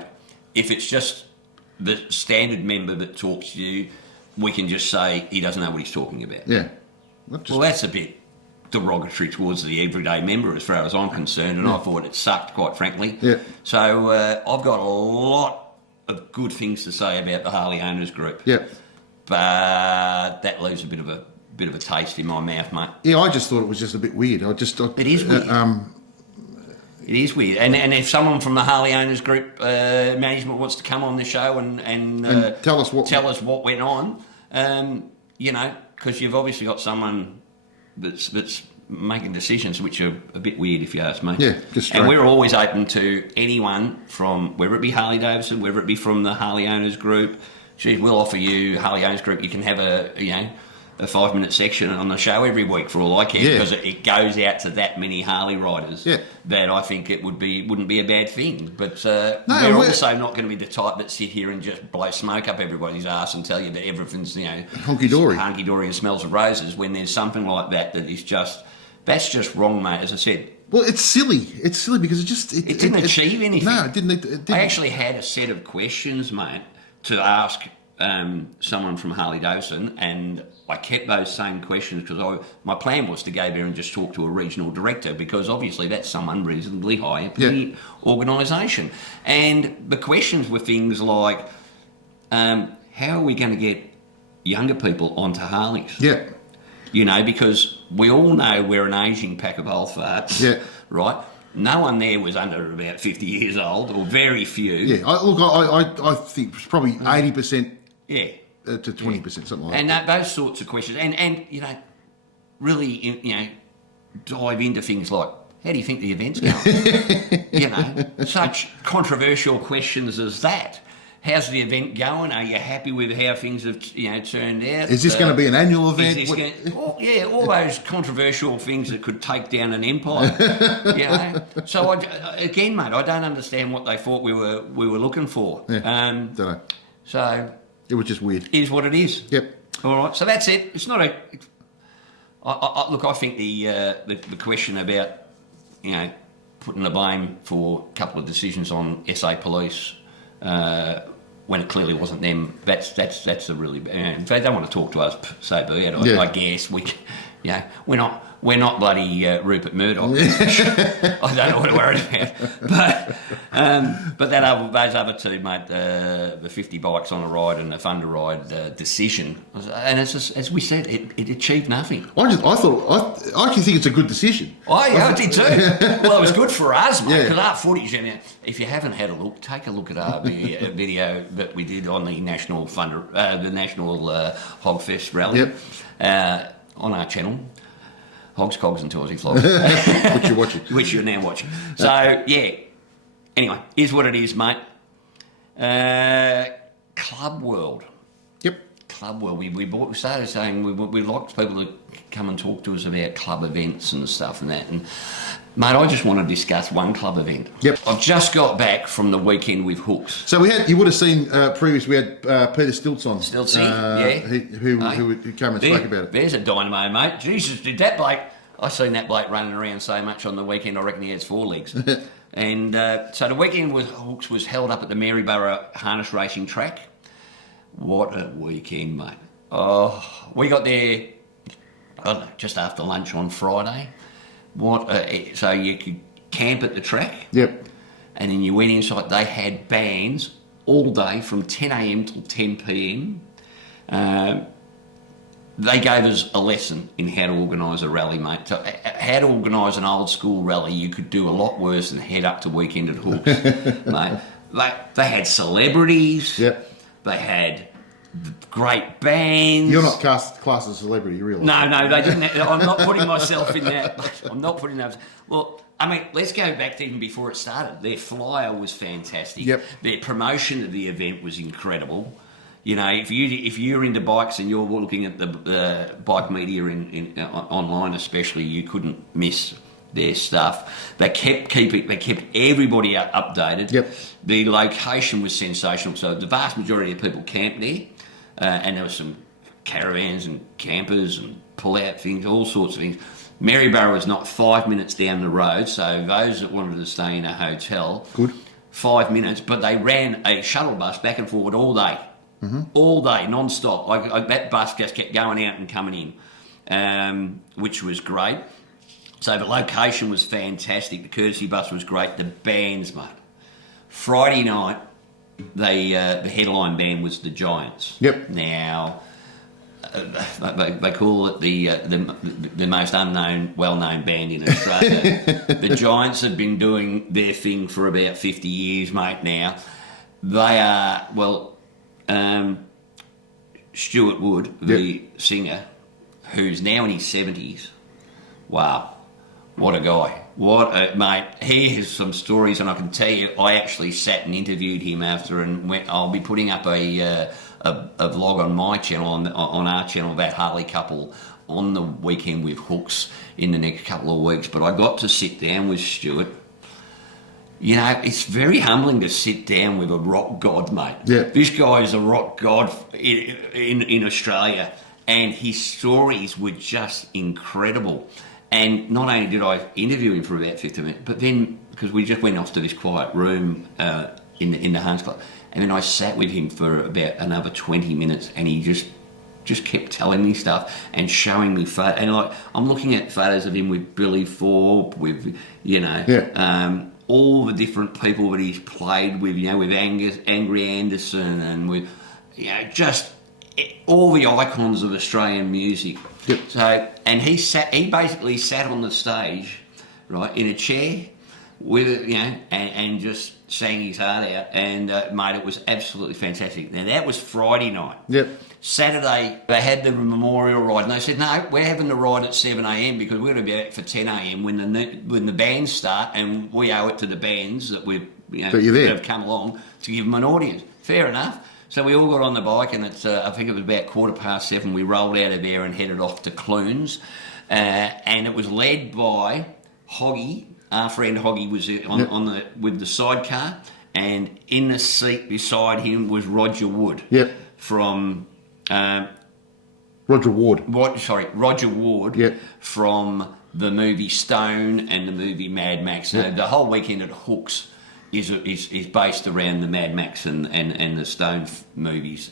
if it's just the standard member that talks to you, we can just say he doesn't know what he's talking about. Yeah. Well, that's a bit derogatory towards the everyday member as far as I'm concerned, and I thought it sucked, quite frankly. Yeah. So I've got a lot of good things to say about the Harley Owners Group. Yeah. But that leaves a bit of a taste in my mouth, mate. Yeah, I just thought it was just a bit weird. It is weird. It is weird. And if someone from the Harley Owners Group management wants to come on the show and tell us what went on, because you've obviously got someone that's making decisions which are a bit weird, if you ask me. Yeah, just straight. And we're always open to anyone from, whether it be Harley Davidson, whether it be from the Harley Owners Group. Geez, we'll offer you Harley Owners Group. You can have a 5-minute section on the show every week for all I care, because it goes out to that many Harley riders that I think it wouldn't be a bad thing. But we're also not going to be the type that sit here and just blow smoke up everybody's ass and tell you that everything's hunky-dory and smells of roses, when there's something like that is just, that's just wrong, mate, as I said. Well, it's silly. It's silly because it didn't achieve anything. No, it didn't. I actually had a set of questions, mate, to ask someone from Harley Davidson, and I kept those same questions because my plan was to go there and just talk to a regional director, because obviously that's someone reasonably high up in the organisation. And the questions were things like, how are we going to get younger people onto Harleys? Yeah. You know, because we all know we're an ageing pack of old farts, right? No one there was under about 50 years old, or very few. Yeah, I think it's probably 80%. Yeah. To 20%, something like that. And those sorts of questions, and you know, really, you know, dive into things like, how do you think the event's going? You know, such controversial questions as that. How's the event going? Are you happy with how things have, you know, turned out? Is this going to be an annual event? All those controversial things that could take down an empire. You know, so again, mate, I don't understand what they thought we were looking for. Yeah, don't know. So it was just weird. Is what it is. Yep. All right. So that's it. It's not a. Look, I think the question about, you know, putting the blame for a couple of decisions on SA Police. When it clearly wasn't them, that's a really bad. If they don't want to talk to us, so be it. I guess we, you know, we're not bloody Rupert Murdoch. I don't know what to worry about. But those other two, mate, the 50 bikes on a ride and the Thunder ride decision, and it's just, as we said, it achieved nothing. I actually think it's a good decision. I did too. Well, it was good for us, mate, because our footage, if you haven't had a look, take a look at our video that we did on the National Hog Fest Rally on our channel. Hogs, Cogs and Aussie Flogs. Which you're watching. Which you're now watching. So, yeah. Anyway, is what it is, mate. Club World. Yep. Club World. We started saying we like people to come and talk to us about club events and stuff and that. And, mate, I just want to discuss one club event. Yep. I've just got back from the weekend with Hooks. So you would have seen previously, we had Peter Stilts on. Stiltsy, yeah. Who came and spoke about it. There's a dynamo, mate. Jesus, did that bloke... I seen that bloke running around so much on the weekend, I reckon he has 4 legs. And so the weekend with Hooks was held up at the Maryborough Harness Racing Track. What a weekend, mate. Oh, we got there, I don't know, just after lunch on Friday. So you could camp at the track. Yep. And then you went inside. They had bands all day from 10 a.m. till 10 p.m. They gave us a lesson in how to organise a rally, mate. So, how to organise an old school rally. You could do a lot worse than head up to weekend at Hooks, mate. They had celebrities. Yep. They had great bands. You're not classed as a celebrity, you realise? No, they didn't. I'm not putting myself in that. I'm not putting those. Well, I mean, let's go back to even before it started. Their flyer was fantastic. Yep. Their promotion of the event was incredible. You know, if you're into bikes and you're looking at the bike media in online, especially, you couldn't miss their stuff. They kept everybody updated. Yep. The location was sensational. So the vast majority of people camped there, and there were some caravans and campers and pull-out things, all sorts of things. Maryborough was not 5 minutes down the road, so those that wanted to stay in a hotel, good, 5 minutes. But they ran a shuttle bus back and forward all day. Mm-hmm. All day, non-stop. That bus just kept going out and coming in, which was great. So the location was fantastic. The courtesy bus was great. The bands, mate. Friday night, the headline band was the Giants. Yep. Now, they call it the most unknown, well-known band in Australia. The Giants have been doing their thing for about 50 years, mate. Now, they are Stuart Wood, the singer, who's now in his 70s. Wow, what a guy. Mate, he has some stories, and I can tell you, I actually sat and interviewed him after, and I'll be putting up a vlog on my channel, on our channel, that Harley couple on the weekend with Hooks in the next couple of weeks. But I got to sit down with Stuart. You know, it's very humbling to sit down with a rock god, mate. Yeah. This guy is a rock god in Australia, and his stories were just incredible. And not only did I interview him for about 15 minutes, but then, because we just went off to this quiet room in the Hans Club, and then I sat with him for about another 20 minutes, and he just kept telling me stuff and showing me photos. And like, I'm looking at photos of him with Billy Thorpe, with, you know, all the different people that he's played with, you know, with Angry Anderson, and with, you know, just all the icons of Australian music. Yep. So, and he basically sat on the stage, right, in a chair with, you know, and just sang his heart out, and mate, it was absolutely fantastic. Now that was Friday night. Yep. Saturday they had the memorial ride, and they said, no, we're having the ride at 7 a.m. because we're going to be out for 10 a.m. when the bands start, and we owe it to the bands that we've, you know, that have come along to give them an audience. Fair enough. So we all got on the bike, and it's I think it was about 7:15. We rolled out of there and headed off to Clunes, and it was led by Hoggy. Our friend Hoggy was with the sidecar, and in the seat beside him was Roger Wood. Yep. From Roger Ward. Roger Ward. Yep. From the movie Stone and the movie Mad Max. Yep. The whole weekend at Hooks is based around the Mad Max and the Stone movies,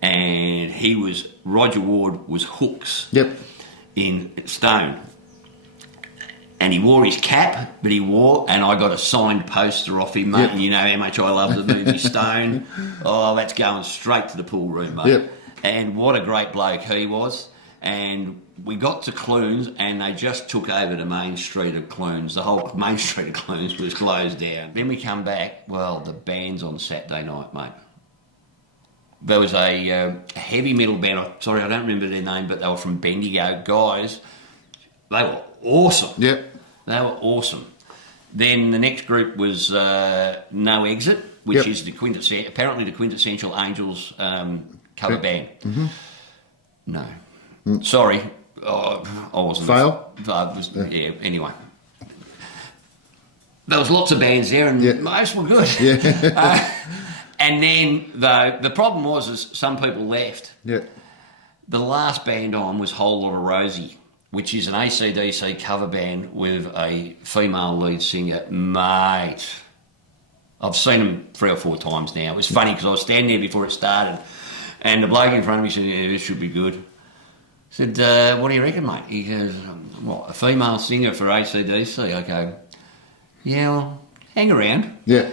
and Roger Ward was Hooks. Yep. In Stone. And he wore his cap, and I got a signed poster off him, mate. Yep. And you know how much I love the movie Stone. Oh, that's going straight to the pool room, mate. Yep. And what a great bloke he was. And we got to Clunes, and they just took over the main street of Clunes. The whole main street of Clunes was closed down. Then we come back, well, the band's on Saturday night, mate. There was a heavy metal band, I don't remember their name, but they were from Bendigo. Guys, they were awesome. Yep. They were awesome. Then the next group was No Exit, which is the quintessential Angels cover band. Mm-hmm. No. Sorry, I wasn't. Fail? Anyway. There was lots of bands there, and most were good. Yeah. And then the problem was some people left. Yeah. The last band on was Whole Lot of Rosie, which is an AC/DC cover band with a female lead singer. Mate, I've seen them 3 or 4 times now. It was funny because I was standing there before it started, and the bloke in front of me said, yeah, this should be good. I said, what do you reckon, mate? He goes, what, a female singer for AC/DC? I go, yeah, well, hang around. Yeah.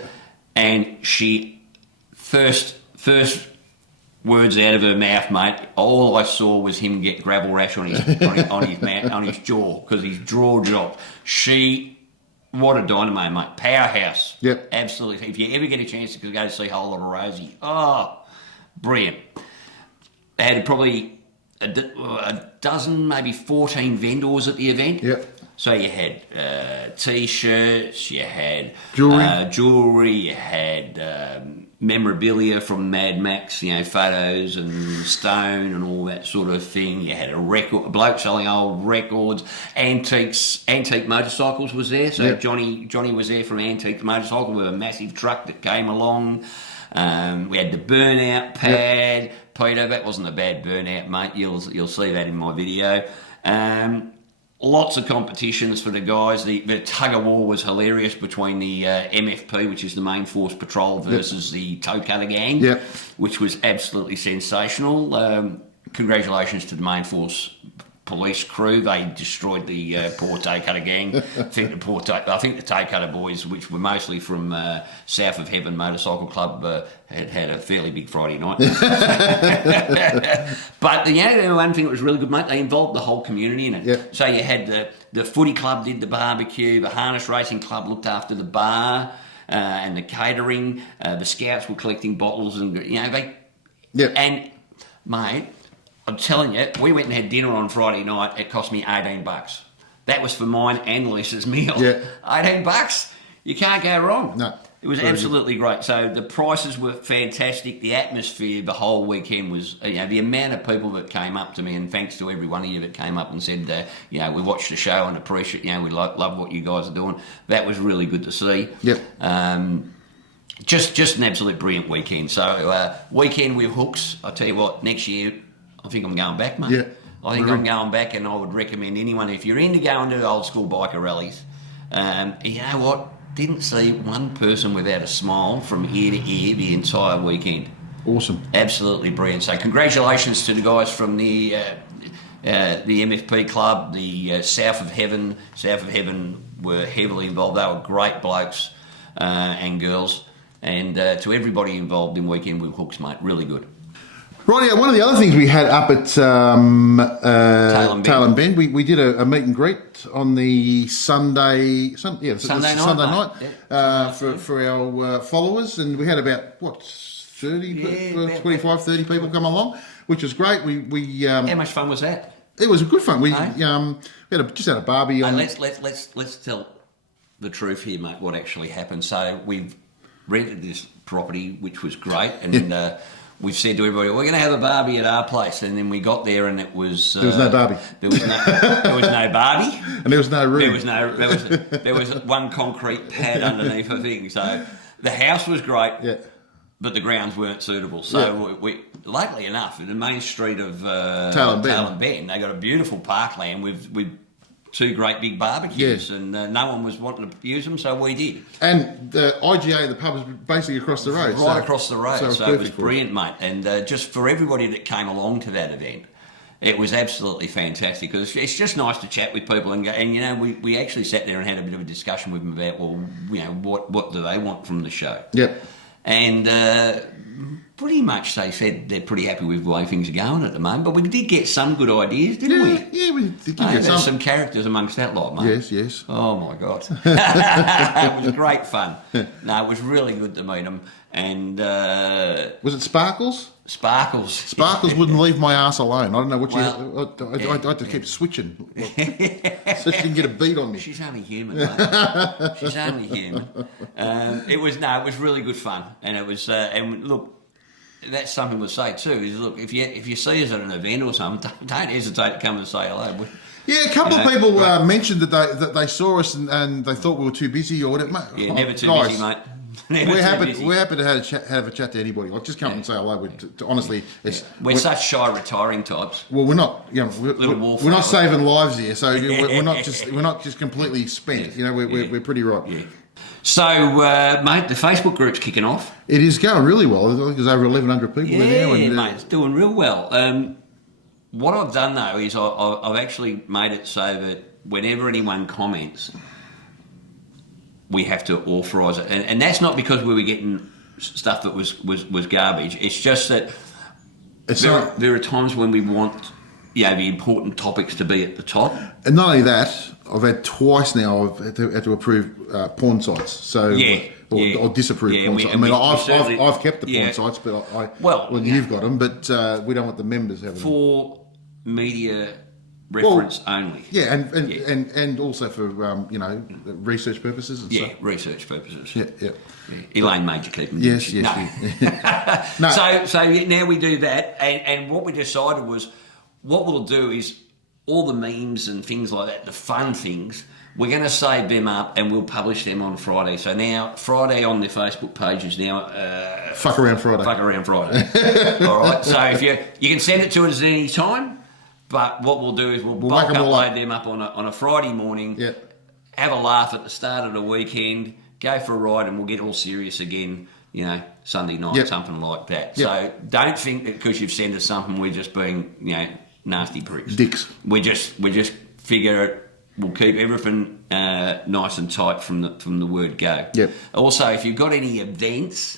And she, first words out of her mouth, mate, all I saw was him get gravel rash on his on his jaw, because his jaw dropped. What a dynamo, mate. Powerhouse. Yep. Absolutely. If you ever get a chance to go to see Whole Lot of Rosie, oh, brilliant. They had probably a dozen, maybe 14 vendors at the event. Yep. So you had T-shirts, you had jewelry, you had memorabilia from Mad Max, you know, photos and Stone and all that sort of thing. You had a bloke selling old records, antique motorcycles was there. So Johnny was there from Antique Motorcycle with a massive truck that came along. We had the burnout pad. Yep. Peter, that wasn't a bad burnout, mate. You'll see that in my video. Lots of competitions for the guys. The tug of war was hilarious between the MFP, which is the Main Force Patrol, versus the Toe Cutter Gang, which was absolutely sensational. Congratulations to the Main Force police crew. They destroyed the poor Toe Cutter Gang. I think the Toe Cutter boys, which were mostly from South of Heaven Motorcycle Club, had a fairly big Friday night. But the one thing that was really good, mate, they involved the whole community in it. Yep. So you had the footy club did the barbecue, the harness racing club looked after the bar and the catering, the scouts were collecting bottles, and and mate, I'm telling you, we went and had dinner on Friday night. It cost me $18. That was for mine and Lisa's meal. Yeah. $18. You can't go wrong. No. It was absolutely great. So the prices were fantastic. The atmosphere the whole weekend was, the amount of people that came up to me, and thanks to every one of you that came up and said, we watched the show and appreciate, we love what you guys are doing. That was really good to see. Yep. Just an absolute brilliant weekend. So weekend with hooks. I tell you what, next year I think I'm going back, mate. Yeah. I think I'm going back, and I would recommend anyone, if you're into going to old school biker rallies, you know what? Didn't see one person without a smile from ear to ear the entire weekend. Awesome. Absolutely brilliant. So congratulations to the guys from the MFP club, the South of Heaven. South of Heaven were heavily involved. They were great blokes and girls. And to everybody involved in Weekend with Hooks, mate, really good. Right, one of the other things we had up at Talon Bend, we did a meet and greet on the Sunday night for our followers, and we had about 25-30 people come along, which was great. We how much fun was that? It was good fun. We had a barbie on. Let's tell the truth here, mate. What actually happened? So we've rented this property, which was great, and. We've said to everybody, we're going to have a barbie at our place, and then we got there, and it was there was no barbie. There was no Barbie, and there was no room. There was one concrete pad underneath the thing. So the house was great, but the grounds weren't suitable. So we luckily enough, in the main street of Talon Bend, they got a beautiful parkland with two great big barbecues, and no one was wanting to use them, so we did. And the IGA, the pub, was basically across the road. Across the road, so it was brilliant, mate. And just for everybody that came along to that event, it was absolutely fantastic. It's just nice to chat with people, and we actually sat there and had a bit of a discussion with them about, what do they want from the show? Yep. And pretty much they said they're pretty happy with the way things are going at the moment, but we did get some good ideas, didn't we? Yeah, we did get some characters amongst that lot, mate. Yes. Oh, my God. It was great fun. No, it was really good to meet them. And was it Sparkles? Sparkles wouldn't leave my ass alone. I don't know what I had to keep switching. So she didn't get a beat on me. She's only human, mate. She's only human. It was really good fun, and it was. And look, that's something we'll say too. Is look, if you see us at an event or something, don't hesitate to come and say hello. Yeah, a couple of people mentioned that they saw us and they thought we were too busy or whatever. Yeah, never too busy, mate. We're happy to have a chat to anybody. Like, just come and say hello. Honestly, we're such shy, retiring types. Well, we're not. We're not saving lives here, so we're not just completely spent. We're pretty right. Yeah. So, mate, the Facebook group's kicking off. It is going really well. I think there's over 1,100 people there now. Yeah, mate, it's doing real well. What I've done though is I've actually made it so that whenever anyone comments, we have to authorise it, and that's not because we were getting stuff that was garbage. It's just that there are times when we want the important topics to be at the top. And not only that, I've had twice now I've had to approve porn sites. So or disapprove porn sites. I've kept the porn sites, but you've got them, but we don't want the members having them. For media reference only. Yeah, and also for research purposes and stuff. Yeah, research purposes. Yeah. Elaine made you keep them. Yes. No. So now we do that, and what we decided was, what we'll do is all the memes and things like that, the fun things, we're going to save them up and we'll publish them on Friday. So now Friday on the Facebook page is now Fuck Around Friday. All right. So if you can send it to us at any time. But what we'll do is we'll bulk upload them up on a Friday morning, have a laugh at the start of the weekend, go for a ride, and we'll get all serious again, Sunday night, something like that. Yep. So don't think that because you've sent us something, we're just being, nasty pricks. Dicks. We just figure we'll keep everything nice and tight from the word go. Yep. Also, if you've got any events,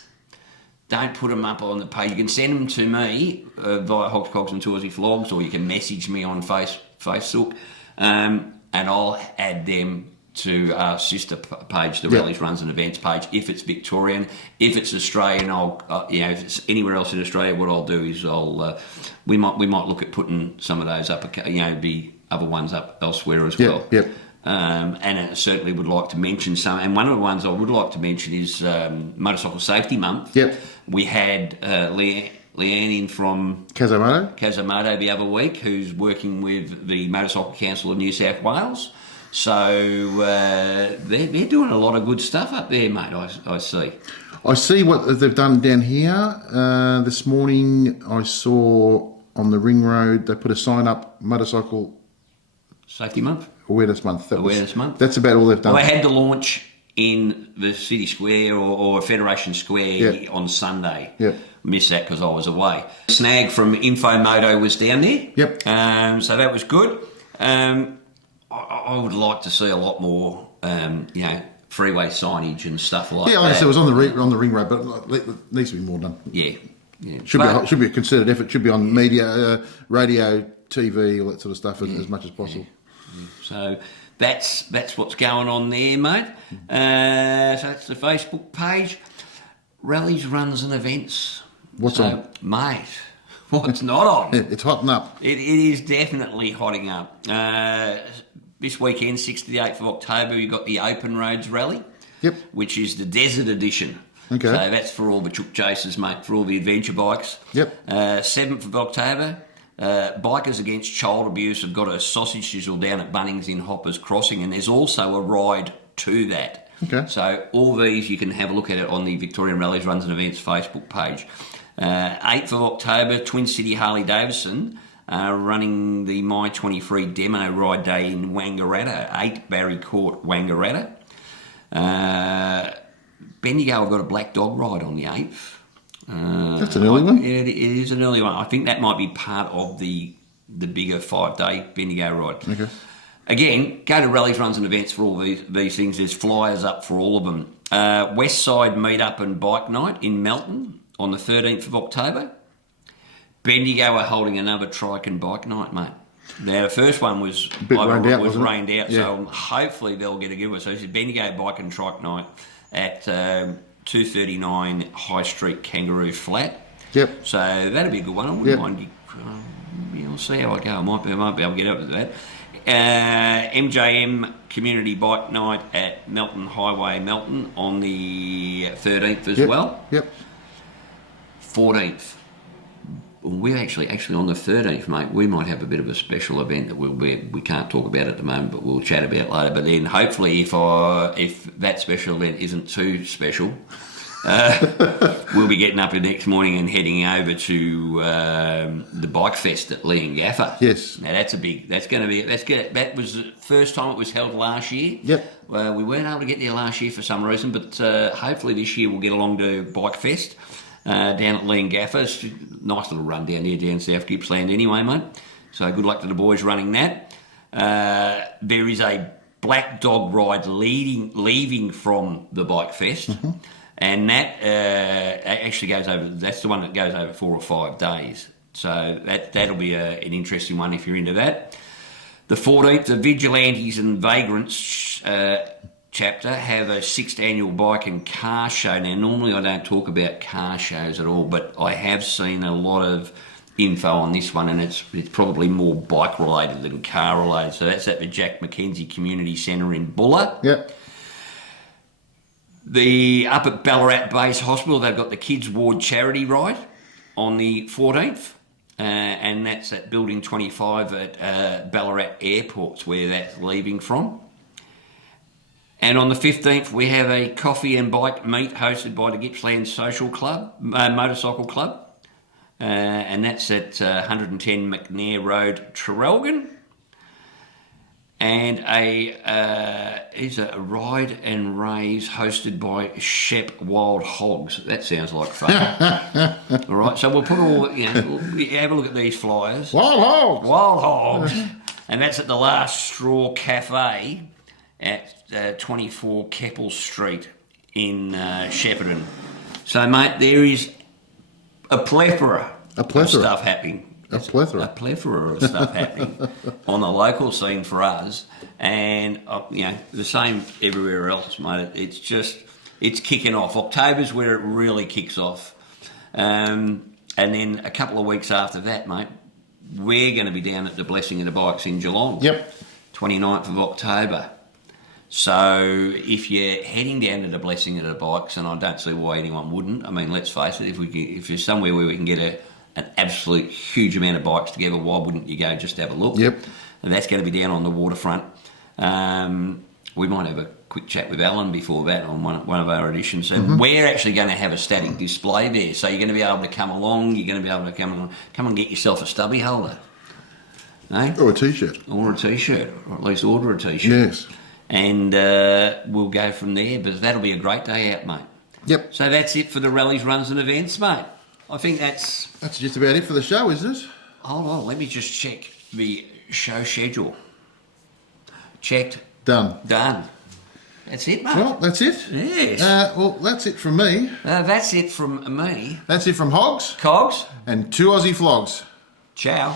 don't put them up on the page. You can send them to me via Hogs, Cogs and Flogs, or you can message me on Facebook, and I'll add them to our sister page, the Rallies, Runs and Events page. If it's Victorian, if it's Australian, if it's anywhere else in Australia, what I'll do is we might look at putting some of those up, be other ones up elsewhere as well. Yep. And I certainly would like to mention some. And one of the ones I would like to mention is Motorcycle Safety Month. Yep. We had Leanne in from Casamoto the other week, who's working with the Motorcycle Council of New South Wales. So they're doing a lot of good stuff up there, mate, I see. I see what they've done down here. This morning I saw on the ring road, they put a sign up, Motorcycle Safety Month? Awareness Month. Month. That's about all they've done. Well, they had the launch in the City Square or Federation Square on Sunday. Yep. Missed that because I was away. Snag from Infomoto was down there. Yep. So that was good. I would like to see a lot more, freeway signage and stuff like that. Yeah, like I said, it was on the ring road, but it needs to be more done. Yeah. Should be a concerted effort. Should be on media, radio, TV, all that sort of stuff as much as possible. Yeah. So that's what's going on there, mate. So that's the Facebook page. Rallies, runs and events. What's on? Mate, what's not on? It's hotting up. It is definitely hotting up. This weekend, 6th to the 8th of October, you've got the Open Roads Rally, which is the Desert Edition. Okay. So that's for all the chook chasers, mate, for all the adventure bikes. Yep. 7th of October, Bikers Against Child Abuse have got a sausage sizzle down at Bunnings in Hoppers Crossing, and there's also a ride to that. Okay. So all these, you can have a look at it on the Victorian Rallies, Runs and Events Facebook page. 8th of October, Twin City Harley Davidson running the My 23 demo ride day in Wangaratta, 8 Barry Court, Wangaratta. Bendigo have got a black dog ride on the 8th. That's an early one. It is an early one. I think that might be part of the bigger 5-day Bendigo ride. Okay. Again, go to Rallies, Runs and Events for all these things. There's flyers up for all of them. West Side Meetup and Bike Night in Melton on the 13th of October. Bendigo are holding another trike and bike night, mate. Now, the first one was rained out, so hopefully they'll get a good one. So this is Bendigo Bike and Trike Night at 239 High Street, Kangaroo Flat. Yep. So that'll be a good one. I wouldn't mind you. We'll see how I go. I might be able to get up to that. MJM Community Bike Night at Melton Highway, Melton on the 13th as well. Yep. 14th. We're actually on the 13th, mate. We might have a bit of a special event that we can't talk about at the moment, but we'll chat about later. But then hopefully, if that special event isn't too special, we'll be getting up the next morning and heading over to the Bike Fest at Leongatha. Yes. Now that was the first time it was held last year. Yep. We weren't able to get there last year for some reason, but hopefully this year we'll get along to Bike Fest. Down at Leongatha. It's a nice little run down there, down South Gippsland anyway, mate. So good luck to the boys running that. There is a black dog ride leaving from the Bike Fest, and that actually goes over, that's the one that goes over 4 or 5 days. So that'll be an interesting one if you're into that. The 14th, the Vigilantes and Vagrants chapter have a 6th annual bike and car show. Now, normally I don't talk about car shows at all, but I have seen a lot of info on this one, and it's probably more bike related than car related. So that's at the Jack Mackenzie Community Centre in Bulla. Yep. The up at Ballarat Base Hospital, they've got the Kids Ward Charity Ride on the 14th. And that's at Building 25 at Ballarat Airport's where that's leaving from. And on the 15th, we have a coffee and bike meet hosted by the Gippsland Social Club, Motorcycle Club. And that's at 110 McNair Road, Traralgon. And is a ride and raise hosted by Shep Wild Hogs. That sounds like fun. All right, so we'll put we'll have a look at these flyers. Wild Hogs! Wild Hogs. And that's at the Last Straw Cafe at 24 Keppel Street in Shepparton. So, mate, there is a plethora of stuff happening. A plethora of stuff happening on the local scene for us, and the same everywhere else, mate. It's kicking off. October's where it really kicks off, and then a couple of weeks after that, mate, we're going to be down at the Blessing of the Bikes in Geelong. Yep. 29th of October. So if you're heading down to the Blessing of the Bikes, and I don't see why anyone wouldn't. I mean, let's face it, if there's somewhere where we can get an absolute huge amount of bikes together, why wouldn't you go just have a look? Yep. And that's going to be down on the waterfront. We might have a quick chat with Alan before that on one of our editions. And we're actually going to have a static display there. So you're going to be able to come along, you're going to be able to come and get yourself a stubby holder. No? Or a T-shirt. Or a T-shirt, or at least order a T-shirt. Yes. And we'll go from there, but that'll be a great day out, mate. Yep. So that's it for the rallies, runs and events, mate. I think that's just about it for the show, isn't it? Hold on, let me just check the show schedule. Checked. Done. That's it, mate. Well, that's it. Yes. Well, that's it from me. That's it from me. That's it from Hogs. Cogs. And 2 Aussie Flogs. Ciao.